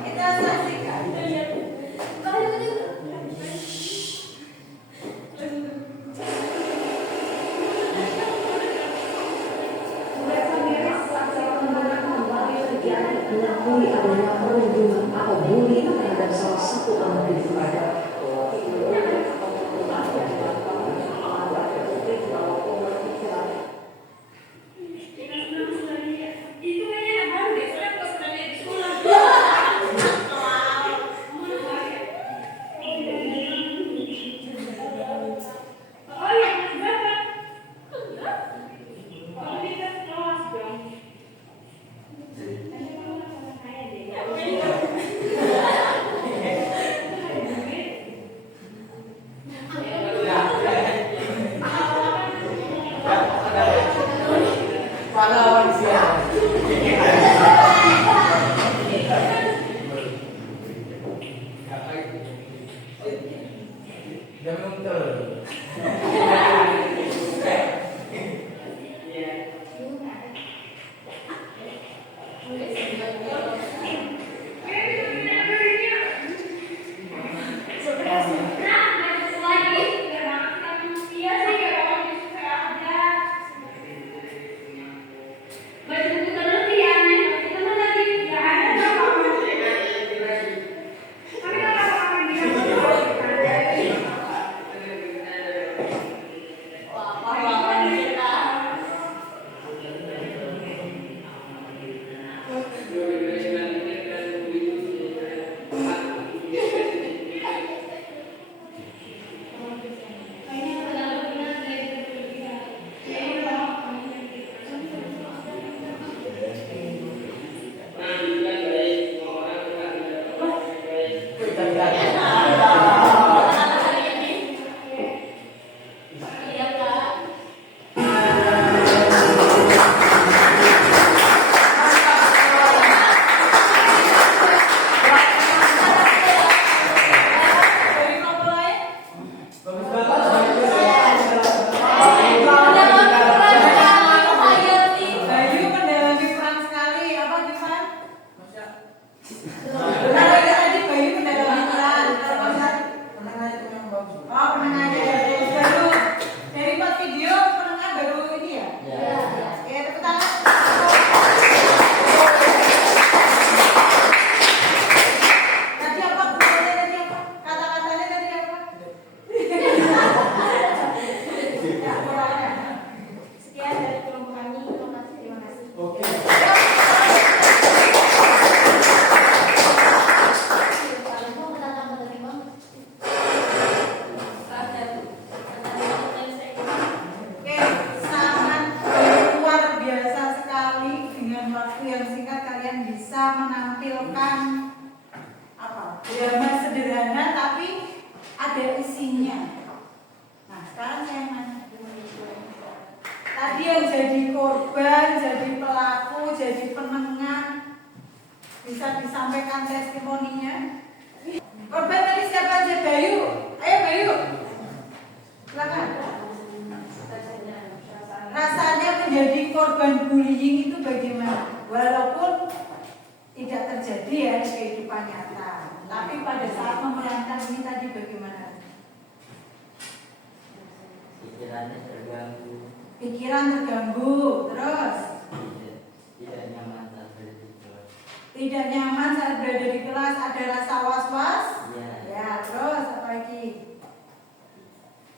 Kita saksikan. Mengakui adanya perundungan atau bullying terhadap salah satu anak didik pada Thank you. Kalau ini tadi Bayu kendala pikiran, kalau Mas Penengah itu yang bagus. oh penengahnya baru dari 4 video penengah baru ini ya. Ya. Oke, tepuk tangan. Tadi apa? Bukunya tadi apa? Kata-katanya tadi apa? Ya, kurangnya. Sekian dari kelompok kami. Terima kasih. Oke. Kalau kita tambah menerima. Oke, sangat luar biasa sekali dengan waktu yang singkat kalian bisa menampilkan apa? Drama sederhana tapi ada isinya. Nah, sekarang saya nanya. Tadi yang jadi korban, jadi pelaku, jadi penengah bisa disampaikan testimoninya. Korban tadi siapa aja? Bayu. Ayo Bayu. Silakan. Rasanya menjadi korban bullying itu bagaimana? Walaupun tidak terjadi ya di kehidupan nyata, tapi pada saat memerankan ini tadi bagaimana? Pikirannya terganggu, Pikiran terganggu, terus tidak nyaman saat berada di kelas. tidak nyaman saat berada di kelas, ada rasa was-was. Ya, Ya, terus apa lagi?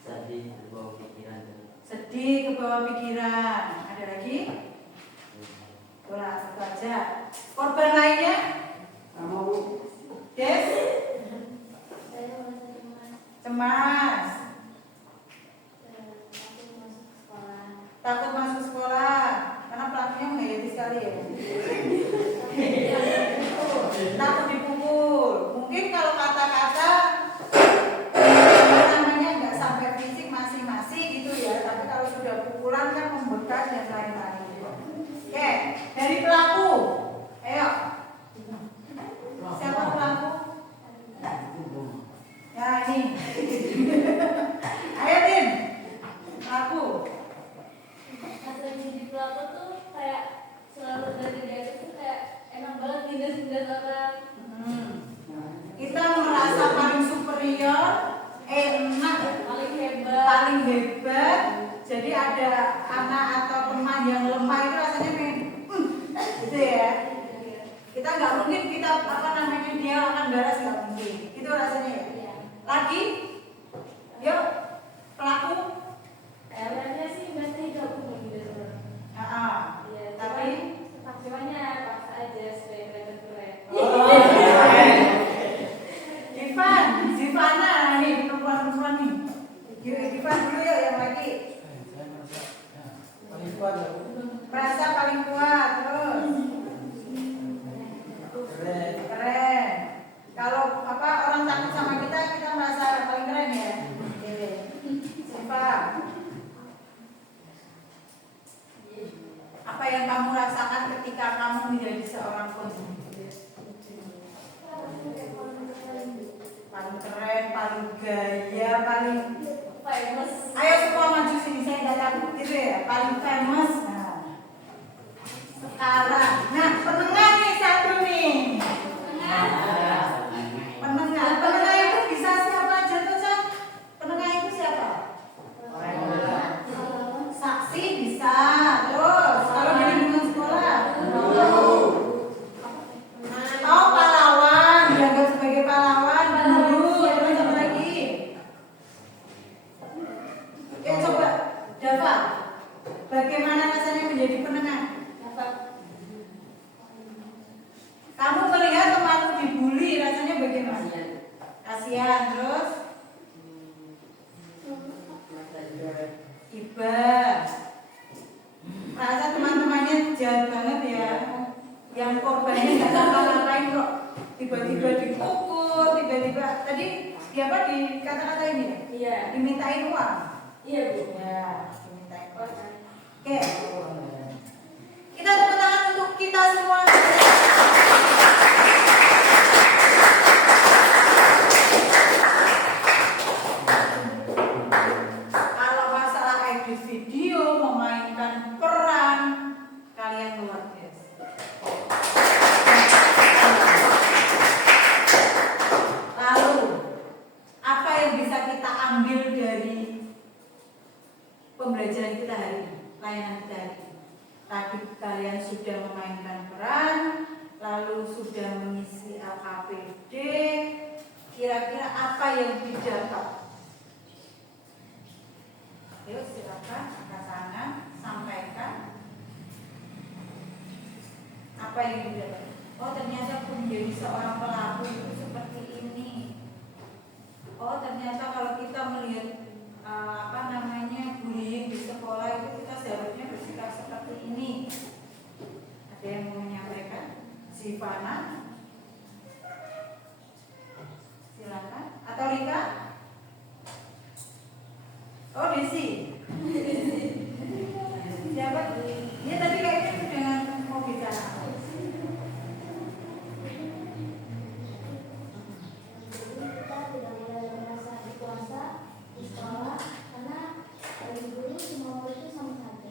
sedih terbawa pikiran terus. Sedih, kebawa pikiran. Ada lagi? Itulah satu aja. Korban lainnya? Kamu Des? Saya merasa cemas. Cemas. Takut masuk sekolah. Takut masuk sekolah karena pelakunya menghayati sekali ya. Takut dipukul. Mungkin kalau kata-kata namanya nggak sampai fisik masing-masing gitu ya. Tapi kalau sudah pukulan kan membekas dan lain-lain. Oke, dari pelaku. Ayo. Siapa pelaku? Ya ini. Ayo Tim. Pelaku. Pas jadi pelaku tuh kayak selalu dari dia tuh kayak enak banget nindas orang. Kita merasa paling superior, enak, Paling hebat. paling hebat. Jadi ada anak atau teman yang lemah itu rasanya pengen, gitu ya. Kita nggak mungkin kita apa namanya dia akan balas nggak mungkin. Itu rasanya ya. Iya. Lagi, yuk pelaku. Kayaknya sih pasti gabung gitu orang. Iya. Tapi Cumanya paksa aja supaya kelihatan keren. Divan, Zivana nih perempuan-perempuan nih. Divan dulu yuk yang lagi. saya merasa ya, paling kuat ya. Merasa paling kuat terus. Keren. Keren. Kalau apa orang takut sama kita, kita merasa paling keren ya. Oke. Siapa? Apa yang kamu rasakan ketika kamu menjadi seorang pemimpin? Paling keren, paling gaya, paling Famous. ayo semua maju sini, saya nggak takut gitu ya. Paling famous. Nah, sekarang, nah penengah nih satu nih. Penengah itu bisa siapa aja tuh Cak? Penengah itu siapa? Saksi bisa. Terus kalau di lingkungan sekolah, oh pahlawan, dianggap sebagai pahlawan, guru, terus apa lagi? Oke coba, Dava, bagaimana rasanya menjadi penengah? Kamu melihat temanmu dibully, rasanya bagaimana? Kasihan, terus? Iba. Merasa teman-temannya jahat banget ya. Yang korbannya nggak ngapa-ngapain kok. Tiba-tiba dipukul, tiba-tiba tadi siapa di kata-kata ini ya? Iya. Dimintain uang. Iya bu. Ya, dimintain uang. Oke. Oke. Kita tepuk tangan untuk kita semua. Kalau masalah edit video, memainkan peran, kalian luar biasa. sudah memainkan peran, lalu sudah mengisi LKPD, kira-kira apa yang didapat? Ayo silakan angkat tangan, sampaikan apa yang didapat. Oh ternyata menjadi seorang pelaku itu seperti ini. Oh ternyata kalau kita melihat bullying di sekolah itu kita seharusnya bersikap seperti ini. Ada yang mau menyampaikan? Sivana, silakan. Atau Rika? Oh Desi. Siapa? Dia tadi kayaknya dengan mau bicara. Kita tidak boleh merasa dikuasa di sekolah karena bagi guru semua murid itu sama saja.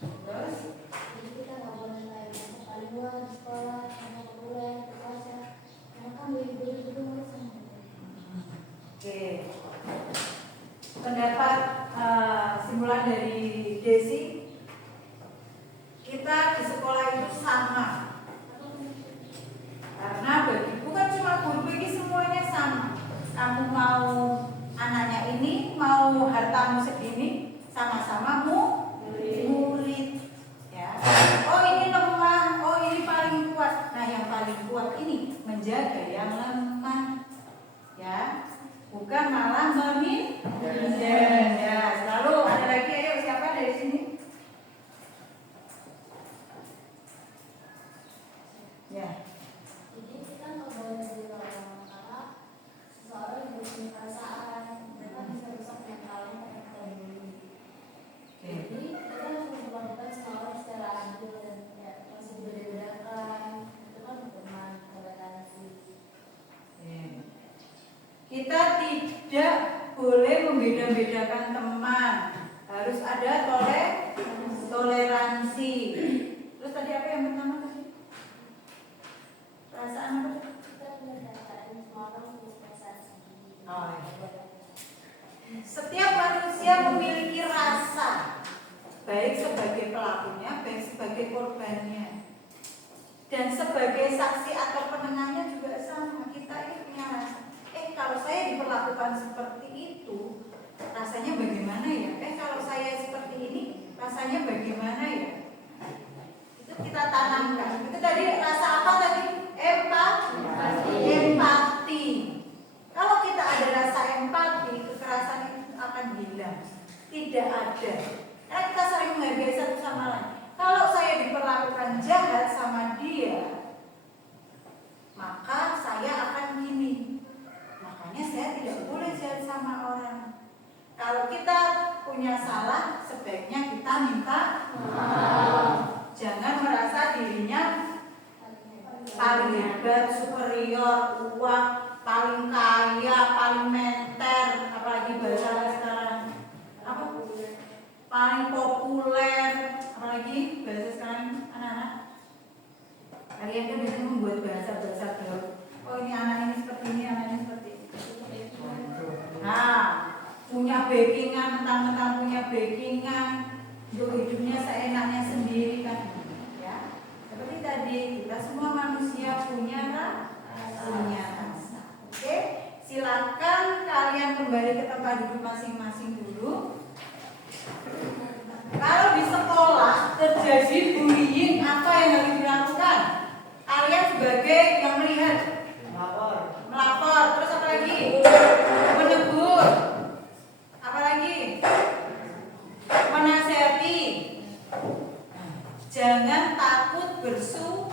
Terus? Jadi kita nggak boleh kayak merasa paling luar di sekolah karena populer, berkuasa. Karena kan bagi guru itu murid sama saja. Oke. Pendapat simpulan dari Desi, kita di sekolah itu sama. Karena bukan cuma guru, bagi semuanya sama. Kamu mau anaknya ini, mau hartamu segini, sama-sama murid. Ya. Oh ini lemah, oh ini paling kuat. Nah yang paling kuat ini menjaga yang lemah. Ya. Bukan malah meminjam. Ya, selalu ada lagi, ayo siapa dari sini? Ya. Jadi kita nggak boleh bilang apa seseorang yang punya perasaan, mereka bisa rusak mentalnya mereka sendiri. Jadi kita harus memperlakukan semua orang secara adil dan ya, masih berbeda-bedakan. Itu kan teman, toleransi. Kita tidak boleh membeda-bedakan teman. Harus ada toleransi. Terus tadi apa yang pertama tadi? Perasaan apa? Kita punya perasaan, semua orang punya perasaan sendiri. Oh, iya. Setiap manusia memiliki rasa, baik sebagai pelakunya, baik sebagai korbannya, dan sebagai saksi atau penengahnya juga sama. Kita ini punya rasa. Kalau saya diperlakukan seperti itu, rasanya bagaimana ya? Kalau saya seperti ini, rasanya bagaimana ya? Itu kita tanamkan. Itu tadi rasa apa tadi? Empati. Kalau kita ada rasa empati, kekerasan itu akan hilang. Tidak ada. Karena kita saling menghargai satu sama lain. Kalau saya diperlakukan jahat sama dia, maka saya akan gini. Makanya saya tidak boleh jahat sama orang. Kalau kita punya salah, sebaiknya kita minta maaf. Jangan merasa dirinya paling hebat, superior, uang, paling kaya, paling menter, apalagi bahasa sekarang apa? Paling populer, apalagi bahasa sekarang anak-anak. Kalian kan biasanya membuat bahasa-bahasa baru. Oh ini anak ini seperti ini, anak ini seperti ini. Nah, punya backingan, mentang-mentang punya backingan, untuk hidupnya seenaknya sendiri kan. Ya, seperti tadi kita semua manusia punya rasa. Oke, silakan kalian kembali ke tempat duduk masing-masing dulu. Kalau di sekolah terjadi bullying, apa yang harus dilakukan? Kalian sebagai yang melihat, melapor, terus apa lagi? Menegur, apa lagi? Menasihati. Jangan takut bersuara.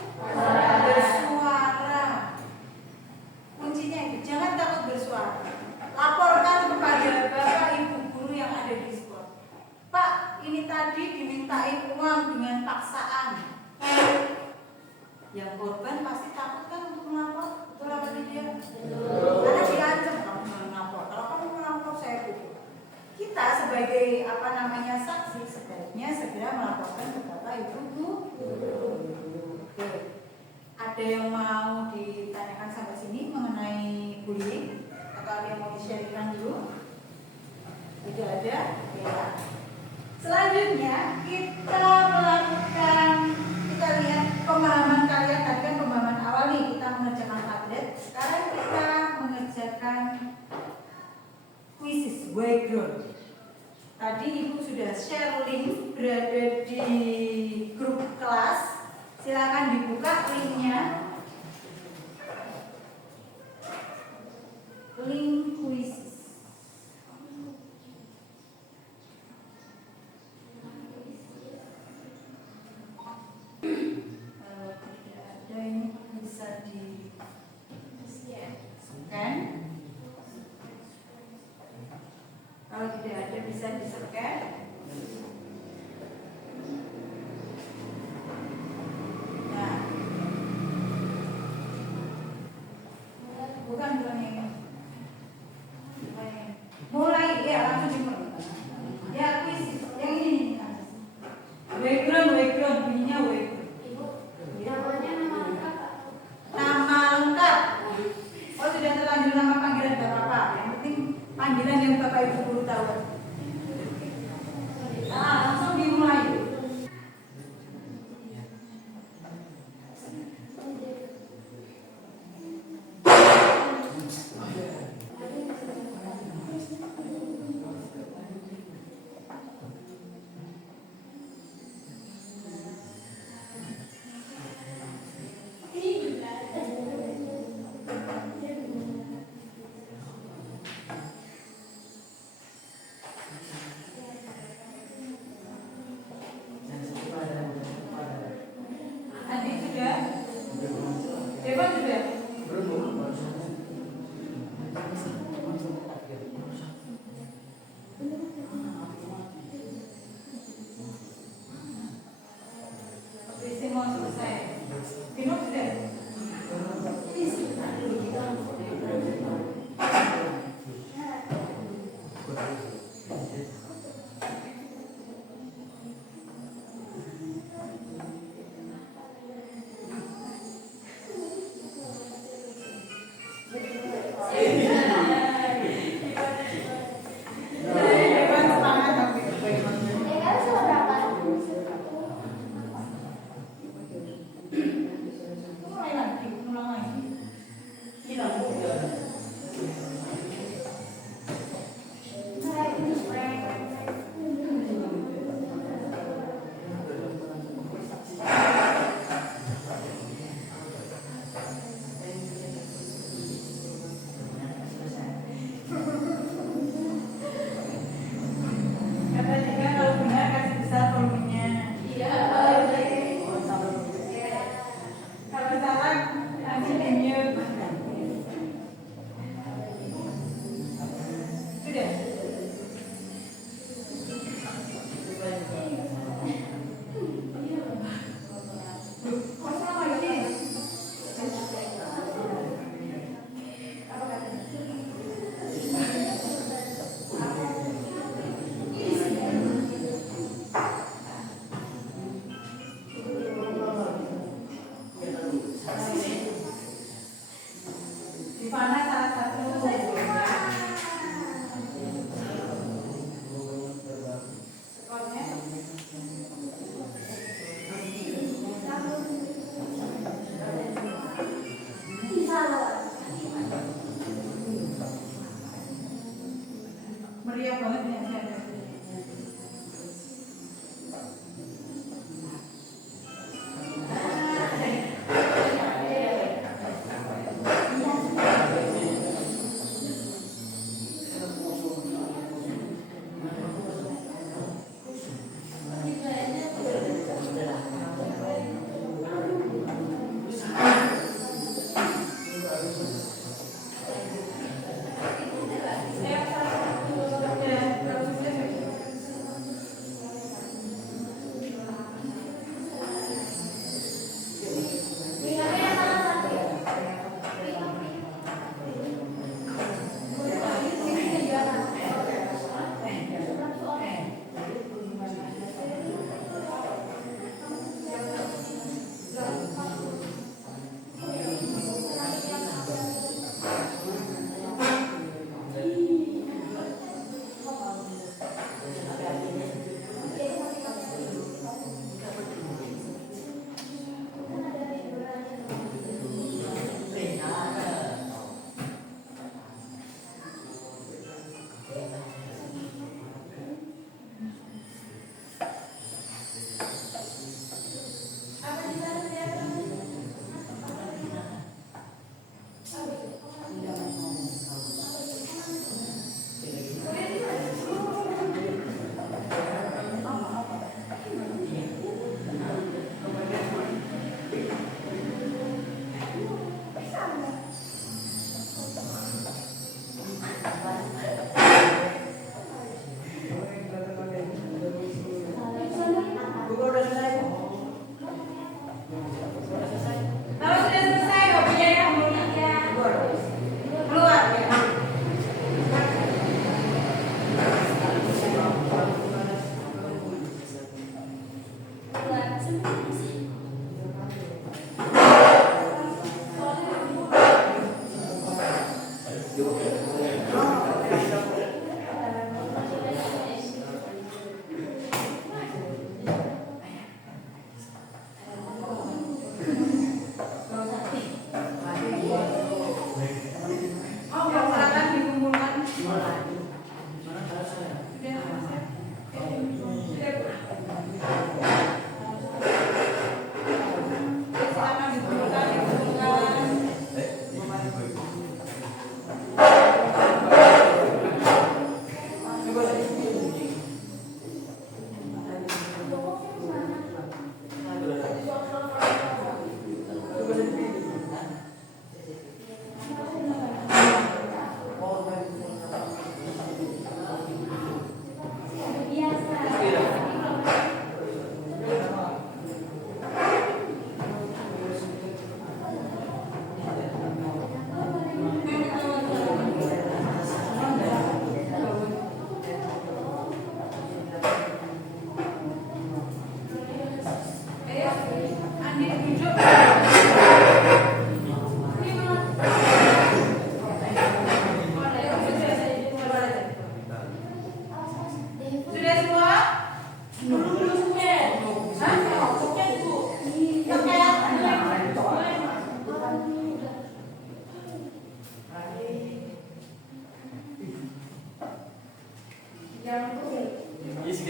Kuncinya itu, jangan takut bersuara. Laporkan kepada bapak ibu guru yang ada di sekolah. Pak, ini tadi dimintain uang dengan paksaan. Yang korban pasti takut kan untuk melapor, betul apa tidak? Karena diancam kamu melapor. Kalau kamu melapor saya pukul. Kita sebagai saksi sebaiknya segera melaporkan ke bapak ibu guru. Oke. Ada yang mau ditanyakan sampai sini mengenai bullying atau ada yang mau di-sharingkan dulu? Tidak ada? Ya. Selanjutnya kita melakukan pemahaman kalian tadi kan pemahaman awal nih, kita mengerjakan tablet. Sekarang kita mengerjakan quizzes background. Tadi Ibu sudah share link berada di grup kelas. Silakan dibuka linknya. Link quizzes. Tidak ada ini bisa di scan. Kalau tidak ada bisa di scan. Nah, bukan yang mulai ya langsung dimulai. Ya kuis yang ini nih. Background bunyinya background. Namanya nama lengkap Pak. Nama lengkap. Oh sudah terlanjur nama panggilan gak apa-apa. Yang penting panggilan yang Bapak Ibu guru tahu. Nah, langsung dimulai. Tadi sudah. Dewan sudah. Oke, mau selesai. Vino sudah. Dewan semangat tapi. Kan suara apa? Mulai lagi, ulang lagi. Kata juga kalau benar kasih besar volumenya. Kalau salah langsung di mute. Sudah. Kok sama ini? Apa katanya? Di mana salah satu skornya? Meriah banget nih yang saya lihat.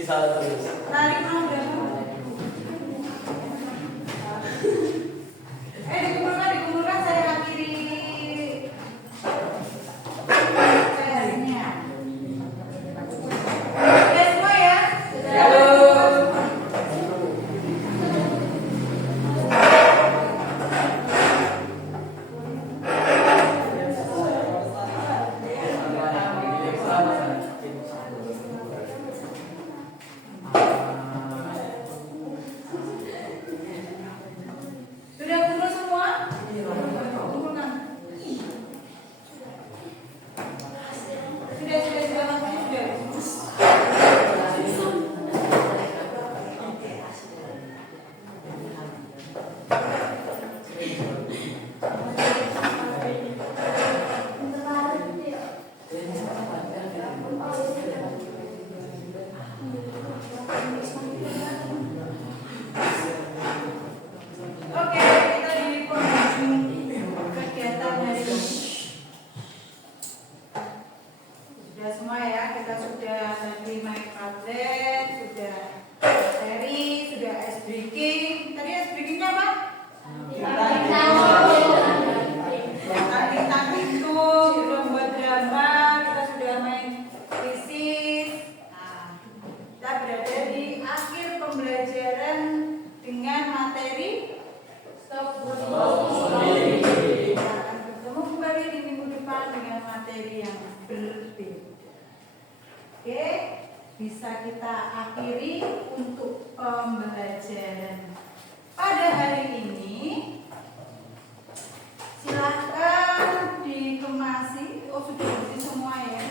salah terus. Tarik mau berapa? Dikumpulkan saya akhiri PR-nya. Sudah semua ya? Sudah kumpul semua? Kumpulkan. Sudah maksudnya sudah. Oke, kita di penghujung kegiatan hari ini. Sudah semua ya, kita sudah tadi main tablet, sudah seri, sudah ice breaking. Tadi ice breakingnya apa? Tadi itu sudah membuat drama, kita sudah main krisis. Nah, kita berada di akhir pembelajaran dengan materi stop bullying. Kita akan bertemu kembali di minggu depan dengan materi yang berbeda. Oke, bisa kita akhiri untuk pembelajaran pada hari ini. Silakan dikemasi. Oh, sudah bersih semua ya.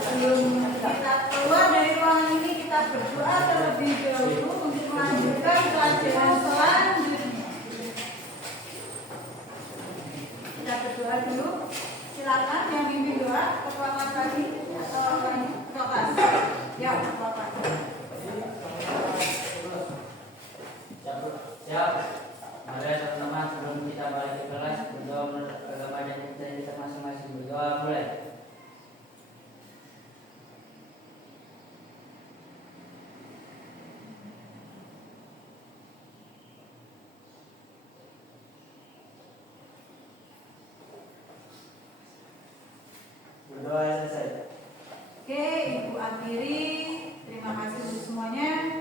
Sebelum kita keluar dari ruangan ini, kita berdoa terlebih dahulu untuk melanjutkan pelajaran selanjutnya. Kita berdoa dulu. Silakan yang pimpin doa, ketua kelas lagi atau ketua kelas. Ya, ketua kelas. Siap. Mari teman-teman sebelum kita balik ke kelas berdoa menurut agama dan kita masing-masing. Berdoa mulai. Berdoa selesai. Oke, Ibu akhiri. Terima kasih untuk semuanya.